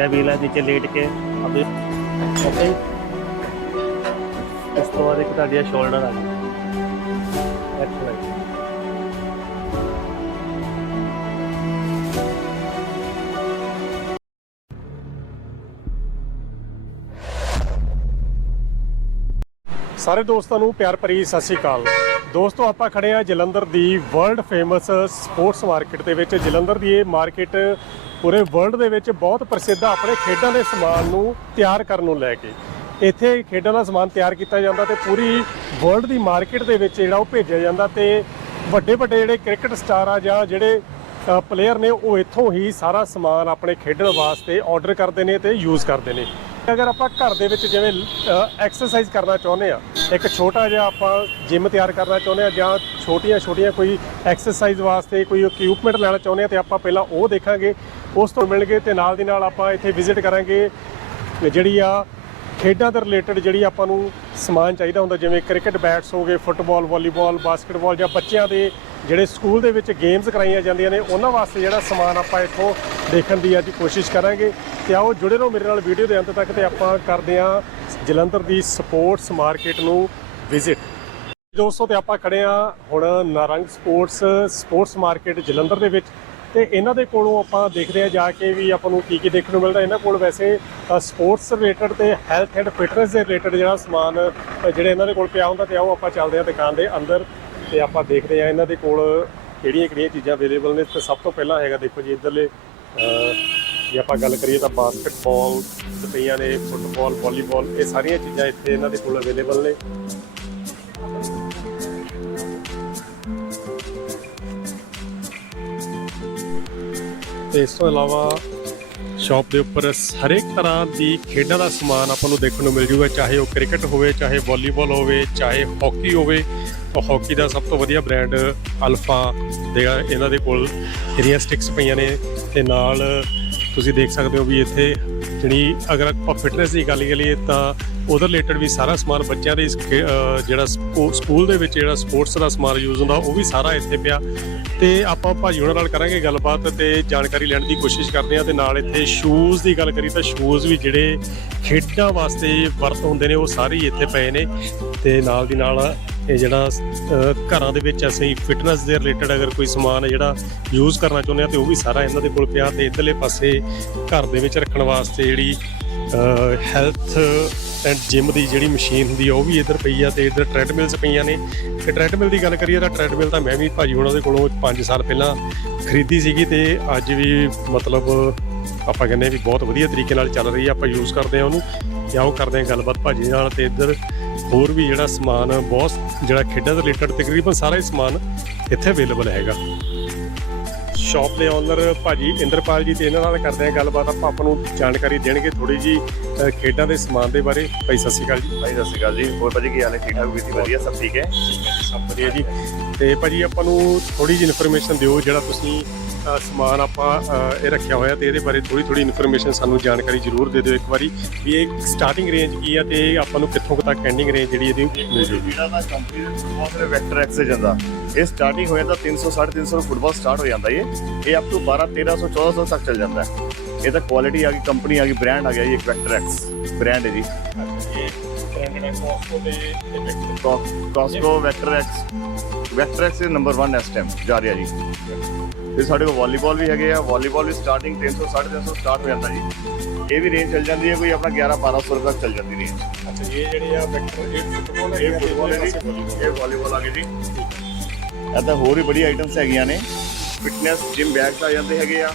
ਨੀਚੇ ਵੀਲ ਹੈ ਨੀਚੇ ਲੇਟ ਕੇ ਆਪੇ ਓਕੇ ਉਸ ਤੋਂ ਬਾਅਦ ਇੱਕ ਤੁਹਾਡੀ ਸ਼ੋਲਡਰ ਆ ਗਈ। ਐਕਸਰਸਾਈਜ਼ ਸਾਰੇ ਦੋਸਤਾਂ ਨੂੰ ਪਿਆਰ ਭਰੀ ਸਤਿ ਸ਼੍ਰੀ ਅਕਾਲ। ਦੋਸਤੋ, ਆਪਾਂ ਖੜੇ ਆ ਜਲੰਧਰ ਦੀ ਵਰਲਡ ਫੇਮਸ ਸਪੋਰਟਸ ਮਾਰਕੀਟ ਦੇ ਵਿੱਚ। ਜਲੰਧਰ ਦੀ ਇਹ ਮਾਰਕੀਟ ਪੂਰੇ ਵਰਲਡ ਦੇ ਵਿੱਚ ਬਹੁਤ ਪ੍ਰਸਿੱਧ ਆ ਆਪਣੇ ਖੇਡਾਂ ਦੇ ਸਮਾਨ ਨੂੰ ਤਿਆਰ ਕਰਨ ਨੂੰ ਲੈ ਕੇ। ਇੱਥੇ ਖੇਡਾਂ ਦਾ ਸਮਾਨ ਤਿਆਰ ਕੀਤਾ ਜਾਂਦਾ ਤੇ ਪੂਰੀ ਵਰਲਡ ਦੀ ਮਾਰਕੀਟ ਦੇ ਵਿੱਚ ਜਿਹੜਾ ਉਹ ਭੇਜਿਆ ਜਾਂਦਾ ਤੇ ਵੱਡੇ ਵੱਡੇ ਜਿਹੜੇ ਕ੍ਰਿਕਟ ਸਟਾਰ ਆ ਜਾਂ ਜਿਹੜੇ ਪਲੇਅਰ ਨੇ ਉਹ ਇੱਥੋਂ ਹੀ ਸਾਰਾ ਸਮਾਨ ਆਪਣੇ ਖੇਡਣ ਵਾਸਤੇ ਆਰਡਰ ਕਰਦੇ ਨੇ ਤੇ ਯੂਜ਼ ਕਰਦੇ ਨੇ। ਅਗਰ ਆਪਾਂ ਘਰ ਦੇ ਵਿੱਚ ਜਿਵੇਂ ਐਕਸਰਸਾਈਜ਼ ਕਰਨਾ ਚਾਹੁੰਦੇ ਆ, ਇੱਕ ਛੋਟਾ ਜਿਹਾ ਆਪਾਂ ਜਿਮ ਤਿਆਰ ਕਰਨਾ ਚਾਹੁੰਦੇ ਆ ਜਾਂ ਛੋਟੀਆਂ ਛੋਟੀਆਂ ਕੋਈ ਐਕਸਰਸਾਈਜ਼ ਵਾਸਤੇ ਕੋਈ ਇਕਵਿਪਮੈਂਟ ਲੈਣਾ ਚਾਹੁੰਦੇ ਆ ਤੇ ਆਪਾਂ ਪਹਿਲਾਂ ਉਹ ਦੇਖਾਂਗੇ, ਉਸ ਤੋਂ ਮਿਲਣਗੇ ਕੇ ਤੇ ਨਾਲ ਦੀ ਨਾਲ ਆਪਾਂ ਇੱਥੇ ਵਿਜ਼ਿਟ ਕਰਾਂਗੇ, ਜਿਹੜੀ ਆ ਖੇਡਾਂ ਦੇ ਰਿਲੇਟਡ ਜਿਹੜੀ ਆਪਾਂ ਨੂੰ ਸਮਾਨ ਚਾਹੀਦਾ ਹੁੰਦਾ, ਜਿਵੇਂ ਕ੍ਰਿਕਟ ਬੈਟਸ ਹੋ ਗਏ, ਫੁੱਟਬਾਲ, ਵਾਲੀਬਾਲ, ਬਾਸਕਟਬਾਲ ਜਾਂ ਬੱਚਿਆਂ ਦੇ ਜਿਹੜੇ ਸਕੂਲ ਦੇ ਵਿੱਚ ਗੇਮਸ ਕਰਾਈਆਂ ਜਾਂਦੀਆਂ ਨੇ, ਉਹਨਾਂ ਵਾਸਤੇ ਜਿਹੜਾ ਸਮਾਨ ਆਪਾਂ ਇੱਥੋਂ ਦੇਖਣ ਦੀ ਅੱਜ ਕੋਸ਼ਿਸ਼ ਕਰਾਂਗੇ। ਤੇ ਆਓ ਜੁੜੇ ਰਹੋ ਮੇਰੇ ਨਾਲ ਵੀਡੀਓ ਦੇ ਅੰਤ ਤੱਕ ਤੇ ਆਪਾਂ ਕਰਦੇ ਹਾਂ ਜਲੰਧਰ ਦੀ ਸਪੋਰਟਸ ਮਾਰਕੀਟ ਨੂੰ ਵਿਜ਼ਿਟ ਦੋਸਤੋ, ਤੇ ਆਪਾਂ ਖੜੇ ਆ ਹੁਣ Narang sports sports market Jalandhar ਦੇ ਵਿੱਚ। ਤੇ ਇਹਨਾਂ ਦੇ ਕੋਲੋਂ ਆਪਾਂ ਦੇਖਦੇ ਆ ਜਾ ਕੇ ਵੀ ਆਪਾਂ ਨੂੰ ਕੀ ਕੀ ਦੇਖਣ ਨੂੰ ਮਿਲਦਾ। ਇਹਨਾਂ ਕੋਲ ਵੈਸੇ ਸਪੋਰਟਸ ਰਿਲੇਟਡ ਤੇ ਹੈਲਥ ਐਂਡ ਫਿਟਨੈਸ ਦੇ ਰਿਲੇਟਡ ਜਿਹੜਾ ਸਮਾਨ ਜਿਹੜੇ ਇਹਨਾਂ ਦੇ ਕੋਲ ਪਿਆ ਹੁੰਦਾ ਤੇ ਆਓ ਆਪਾਂ ਚੱਲਦੇ ਆ ਦੁਕਾਨ ਦੇ ਅੰਦਰ ਤੇ ਆਪਾਂ ਦੇਖਦੇ ਆ ਇਹਨਾਂ ਦੇ ਕੋਲ ਕਿਹੜੀਆਂ ਕਿਹੜੀਆਂ ਚੀਜ਼ਾਂ ਅਵੇਲੇਬਲ ਨੇ। ਤੇ ਸਭ ਤੋਂ ਪਹਿਲਾਂ ਹੈਗਾ ਦੇਖੋ ਜੀ ਇੱਧਰਲੇ ਜੇ ਆਪਾਂ ਗੱਲ ਕਰੀਏ ਤਾਂ ਬਾਸਕਟਬਾਲ ਪਈਆਂ ਨੇ ਫੁੱਟਬਾਲ ਵਾਲੀਬਾਲ ਇਹ ਸਾਰੀਆਂ ਚੀਜ਼ਾਂ ਇੱਥੇ ਇਹਨਾਂ ਦੇ ਕੋਲ ਅਵੇਲੇਬਲ ਨੇ। ਤੇ ਇਸ ਤੋਂ ਇਲਾਵਾ ਸ਼ਾਪ ਦੇ ਉੱਪਰ ਹਰੇਕ ਤਰ੍ਹਾਂ ਦੀ ਖੇਡਾਂ ਦਾ ਸਮਾਨ ਆਪਾਂ ਨੂੰ ਦੇਖਣ ਨੂੰ ਮਿਲ ਜੂਗਾ, ਚਾਹੇ ਉਹ ਕ੍ਰਿਕਟ ਹੋਵੇ, ਚਾਹੇ ਵਾਲੀਬਾਲ ਹੋਵੇ, ਚਾਹੇ ਹਾਕੀ ਹੋਵੇ। ਤਾਂ ਹਾਕੀ ਦਾ ਸਭ ਤੋਂ ਵਧੀਆ ਬ੍ਰਾਂਡ ਅਲਫਾ ਦੇ ਇਹਨਾਂ ਦੇ ਕੋਲ ਜਿਹੜੀਆਂ ਸਟਿਕਸ ਪਈਆਂ ਨੇ। ਤੇ ਨਾਲ ਤੁਸੀਂ ਦੇਖ ਸਕਦੇ ਹੋ ਵੀ ਇੱਥੇ ਜਿਹੜੀ ਅਗਰ ਆਪਾਂ ਫਿਟਨੈਸ ਦੀ ਗੱਲ ਕਰੀਏ ਤਾਂ ਉਹਦੇ ਰਿਲੇਟਡ ਵੀ ਸਾਰਾ ਸਮਾਨ ਬੱਚਿਆਂ ਦੇ ਜਿਹੜਾ ਸਕੂ- ਸਕੂਲ ਦੇ ਵਿੱਚ ਜਿਹੜਾ ਸਪੋਰਟਸ ਦਾ ਸਮਾਨ ਯੂਜ਼ ਹੁੰਦਾ, ਉਹ ਵੀ ਸਾਰਾ ਇੱਥੇ ਪਿਆ। ਤੇ ਆਪਾਂ ਭਾਜੀ ਉਹਨਾਂ ਨਾਲ ਕਰਾਂਗੇ ਗੱਲਬਾਤ ਤੇ ਜਾਣਕਾਰੀ ਲੈਣ ਦੀ ਕੋਸ਼ਿਸ਼ ਕਰਦੇ ਹਾਂ ਤੇ ਨਾਲ ਇੱਥੇ ਸ਼ੂਜ਼ ਦੀ ਗੱਲ ਕਰੀ ਤਾਂ ਸ਼ੂਜ਼ ਵੀ ਜਿਹੜੇ ਖੇਡਾਂ ਵਾਸਤੇ ਵਰਤ ਹੁੰਦੇ ਨੇ, ਉਹ ਸਾਰੇ ਹੀ ਇੱਥੇ ਪਏ ਨੇ। ਤੇ ਨਾਲ ਦੀ ਨਾਲ ਇਹ ਜਿਹੜਾ ਘਰਾਂ ਦੇ ਵਿੱਚ ਅਸੀਂ ਫਿਟਨੈਸ ਦੇ ਰਿਲੇਟਡ ਅਗਰ ਕੋਈ ਸਮਾਨ ਜਿਹੜਾ ਯੂਜ਼ ਕਰਨਾ ਚਾਹੁੰਦੇ ਆ ਤੇ ਉਹ ਵੀ ਸਾਰਾ ਇਹਨਾਂ ਦੇ ਕੋਲ ਪਿਆ ਤੇ ਇਧਰਲੇ ਪਾਸੇ ਘਰ ਦੇ ਵਿੱਚ ਰੱਖਣ ਵਾਸਤੇ ਜਿਹੜੀ ਹੈਲਥ ਐਂਡ ਜਿਮ ਦੀ ਜਿਹੜੀ ਮਸ਼ੀਨ ਹੁੰਦੀ ਆ, ਉਹ ਵੀ ਇੱਧਰ ਪਈ ਆ ਤੇ ਇੱਧਰ ਟ੍ਰੈਡਮਿਲਸ ਪਈਆਂ ਨੇ। ਤੇ ਟ੍ਰੈਡਮਿਲ ਦੀ ਗੱਲ ਕਰੀਏ ਤਾਂ ਟ੍ਰੈਡਮਿਲ ਤਾਂ ਮੈਂ ਵੀ ਭਾਜੀ ਉਹਨਾਂ ਦੇ ਕੋਲੋਂ 5 ਸਾਲ ਪਹਿਲਾਂ ਖਰੀਦੀ ਸੀਗੀ ਤੇ ਅੱਜ ਵੀ ਮਤਲਬ ਆਪਾਂ ਕਹਿੰਦੇ ਵੀ ਬਹੁਤ ਵਧੀਆ ਤਰੀਕੇ ਨਾਲ ਚੱਲ ਰਹੀ ਆ, ਆਪਾਂ ਯੂਜ਼ ਕਰਦੇ ਆ ਉਹਨੂੰ ਜਾਂ ਉਹ ਕਰਦੇ ਆ ਗੱਲਬਾਤ ਭਾਜੀ ਨਾਲ ਤੇ ਇੱਧਰ ਹੋਰ ਵੀ ਜਿਹੜਾ ਸਮਾਨ ਬਹੁਤ ਜਿਹੜਾ ਖੇਡਾਂ ਦੇ ਰਿਲੇਟਡ ਤਕਰੀਬਨ ਸਾਰਾ ਹੀ ਸਮਾਨ ਇੱਥੇ ਅਵੇਲੇਬਲ ਹੈਗਾ। ਸ਼ਾਪ ਦੇ ਓਨਰ ਭਾਜੀ ਇੰਦਰਪਾਲ ਜੀ ਤੇ ਇਹਨਾਂ ਨਾਲ ਕਰਦੇ ਆ ਗੱਲਬਾਤ। ਆਪਾਂ ਆਪਾਂ ਨੂੰ ਜਾਣਕਾਰੀ ਦੇਣਗੇ ਥੋੜੀ ਜੀ ਖੇਡਾਂ ਦੇ ਸਮਾਨ ਦੇ ਬਾਰੇ। ਭਾਈ ਸਤਿ ਸ਼੍ਰੀ ਅਕਾਲ ਜੀ। ਭਾਈ ਸਤਿ ਸ਼੍ਰੀ ਅਕਾਲ ਜੀ। ਹੋਰ ਭਾਜੀ ਕੀ ਹਾਲ ਹੈ? ਠੀਕ ਠਾਕ ਵੀ ਵਧੀਆ? ਸਭ ਠੀਕ ਹੈ? ਸਭ ਵਧੀਆ ਜੀ। ਤੇ ਭਾਜੀ ਆਪਾਂ ਨੂੰ ਥੋੜੀ ਜੀ ਇਨਫੋਰਮੇਸ਼ਨ ਦਿਓ ਜਿਹੜਾ ਤੁਸੀਂ ਸਮਾਨ ਆਪਾਂ ਇਹ ਰੱਖਿਆ ਹੋਇਆ ਤੇ ਇਹਦੇ ਬਾਰੇ ਥੋੜੀ ਥੋੜੀ ਇਨਫੋਰਮੇਸ਼ਨ ਸਾਨੂੰ ਜਾਣਕਾਰੀ ਜ਼ਰੂਰ ਦੇ ਦਿਓ ਇੱਕ ਵਾਰੀ ਵੀ ਇਹ ਸਟਾਰਟਿੰਗ ਰੇਂਜ ਕੀ ਆ ਤੇ ਆਪਾਂ ਨੂੰ ਕਿੱਥੋਂ ਕੁ ਤੱਕ ਐਂਡਿੰਗ ਰੇਂਜ ਜਿਹੜੀ ਇਹਦੀ ਮਿਲ ਜੂਗੀ ਜਿਹੜਾ ਦਾ ਕੰਪਨੀ ਦੇ ਸਾਰੇ ਵੈਕਟਰ ਐਕਸ ਜਾਂਦਾ ਇਹ ਸਟਾਰਟਿੰਗ ਹੋਇਆ ਤਾਂ 300 350 ਫੁੱਟਬਾਲ ਸਟਾਰਟ ਹੋ ਜਾਂਦਾ ਇਹ। ਇਹ ਅਪ ਟੂ 12 1300 1400 ਤੱਕ ਚੱਲ ਜਾਂਦਾ। ਹੈ ਇਹ ਤਾਂ ਕੁਆਲਿਟੀ ਆ ਗਈ ਕੰਪਨੀ ਆ ਗਈ ਬ੍ਰਾਂਡ ਆ ਗਿਆ ਜੀ ਇੱਕ ਵੈਕਟਰ ਐਕਸ ਬ੍ਰਾਂਡ ਹੈ ਜੀ। ਇਹ ਬ੍ਰਾਂਡਡ ਹੈ ਕੋਸਕੋ ਦੇ Cosco vector X vector X number 1 ਇਸ ਟਾਈਮ ਜਾ ਰਿਹਾ ਜੀ ਤੇ ਸਾਡੇ ਕੋਲ ਵਾਲੀਬਾਲ ਵੀ ਹੈਗੇ ਆ ਵਾਲੀਬਾਲ ਵੀ ਸਟਾਰਟਿੰਗ 300 350 ਸਟਾਰਟ ਹੋ ਜਾਂਦਾ ਜੀ ਇਹ ਵੀ ਰੇਂਜ ਚੱਲ ਜਾਂਦੀ ਹੈ ਕੋਈ ਆਪਣਾ 11 1200 ਰੁਪਏ ਤੱਕ ਚੱਲ ਜਾਂਦੀ ਰੇਂਜ ਅੱਛਾ ਇਹ ਜਿਹੜੇ ਆ ਵੈਕਟਰ ਇਹ ਫੁੱਟਬਾਲ ਇਹ ਫੁੱਟਬਾਲ ਹੈ ਜੀ ਇਹ ਵਾਲੀਬਾਲ ਆ ਗਏ ਜੀ ਇਹ ਤਾਂ ਹੋਰ ਵੀ ਬੜੀ ਆਈਟਮਸ ਹੈਗੀਆਂ ਨੇ। ਫਿਟਨੈਸ ਜਿਮ ਬੈਗਸ ਆ ਜਾਂਦੇ ਹੈਗੇ ਆ।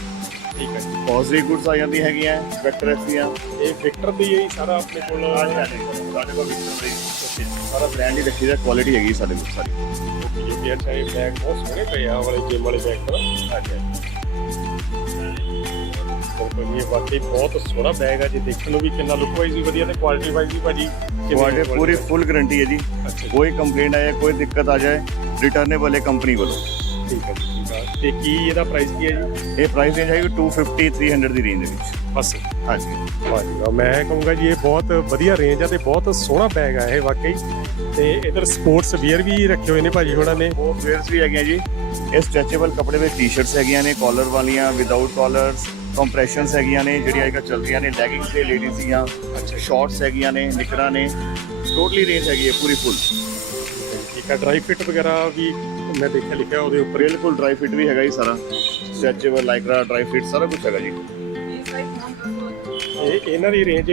ਠੀਕ ਹੈ ਜੀ। ਕੌਜ਼ਰੀ ਗੁੱਡਸ ਆ ਜਾਂਦੀ ਹੈਗੀਆਂ ਵੈਕਟਰ ਐਕਸ ਦੀਆਂ। ਇਹ ਵਿਕਟਰ ਦੀ ਹੈ ਜੀ ਸਾਰਾ ਆਪਣੇ ਕੋਲ। ਸਾਡੇ ਕੋਲ ਵਿਕਟਰ ਦੀ। ਸਾਰਾ ਬ੍ਰਾਂਡ ਹੀ ਰੱਖੀ ਦਾ ਕੁਆਲਿਟੀ ਹੈਗੀ ਸਾਡੇ ਕੋਲ ਸਾਰੀ। ਜੋ ਵੀ ਅੱਛਾ ਇਹ ਬੈਗ ਬਹੁਤ ਸੋਹਣੇ ਪਏ ਆ ਵਾਲੇ ਜਿਮ ਵਾਲੇ ਬੈਗ ਤਾਂ। ਬਿਲਕੁਲ ਇਹ ਵਾਕਈ ਬਹੁਤ ਸੋਹਣਾ ਬੈਗ ਆ ਜੀ ਦੇਖਣ ਨੂੰ ਵੀ ਕਿੰਨਾ ਲੁੱਕ ਵਾਈਜ਼ ਵੀ ਵਧੀਆ ਤੇ ਕੁਆਲਿਟੀ ਵਾਈਜ਼ ਵੀ ਭਾਜੀ quality ਪੂਰੀ ਫੁੱਲ ਗਾਰੰਟੀ ਹੈ ਜੀ। ਜੀ, ਕੋਈ ਕੰਪਲੇਂਟ ਆਏ ਕੋਈ ਦਿੱਕਤ ਆ ਜਾਏ ਰਿਟਰਨੇਬਲ ਹੈ ਕੰਪਨੀ ਵੱਲੋਂ। ਠੀਕ ਹੈ ਜੀ, ਠੀਕ ਆ ਤੇ ਕੀ ਇਹਦਾ ਪ੍ਰਾਈਸ ਕੀ ਹੈ ਜੀ? ਇਹ ਪ੍ਰਾਈਸ ਰੇਂਜ ਹੈਗੀ 250 300 ਦੀ ਰੇਂਜ ਦੇ ਵਿੱਚ। ਬਸ। ਹਾਂਜੀ। ਭਾਜੀ ਵਾਹ, ਮੈਂ ਕਹੂੰਗਾ ਜੀ ਇਹ ਬਹੁਤ ਵਧੀਆ ਰੇਂਜ ਆ ਤੇ ਬਹੁਤ ਸੋਹਣਾ ਬੈਗ ਆ ਇਹ ਵਾਕਈ। ਤੇ ਇਧਰ ਸਪੋਰਟਸ ਵੀਅਰ ਵੀ ਰੱਖੇ ਹੋਏ ਨੇ ਭਾਜੀ ਹੋਣਾ ਨੇ। ਉਹ ਵੇਅਰਸ ਵੀ ਹੈਗੀਆਂ ਜੀ। ਇਹ ਸਟ੍ਰੈਚੇਬਲ ਕੱਪੜੇ ਵਿੱਚ ਟੀ-ਸ਼ਰਟਸ ਹੈਗੀਆਂ ਨੇ ਕਾਲਰ ਵਾਲੀਆਂ ਵਿਦਆਊਟ ਕਾਲਰਸ ਕੰਪਰੈਸ਼ਨਸ ਹੈਗੀਆਂ ਨੇ ਜਿਹੜੀਆਂ ਅੱਜ ਚੱਲ ਰਹੀਆਂ ਨੇ ਲੈਗਿੰਗਸ ਤੇ ਲੇਡੀਜ਼ ਦੀਆਂ ਅੱਛਾ ਸ਼ਾਰਟਸ ਹੈਗੀਆਂ ਨੇ ਨਿਕਰਾਂ ਨੇ। ਟੋਟਲੀ ਰੇਂਜ ਹੈਗੀ ਹੈ ਪੂਰੀ ਫੁੱਲ ਠੀਕ ਹੈ ਡਰਾਈ ਫਿਟ ਵਗੈਰਾ ਵੀ ਮੈਂ ਦੇਖਿਆ ਲਿਖਿਆ ਉਹਦੇ ਉੱਪਰ ਬਿਲਕੁਲ ਡਰਾਈ ਫਿਟ ਵੀ ਹੈਗਾ ਜੀ ਸਾਰਾ। ਸਟ੍ਰੈਚੇਬਲ ਲਾਈਕਰਾ ਡਰਾਈ ਫਿਟ ਸਾਰਾ ਕੁਝ ਹੈਗਾ ਜੀ। ਇਹ ਇਹਨਾਂ ਦੀ ਰੇਂਜ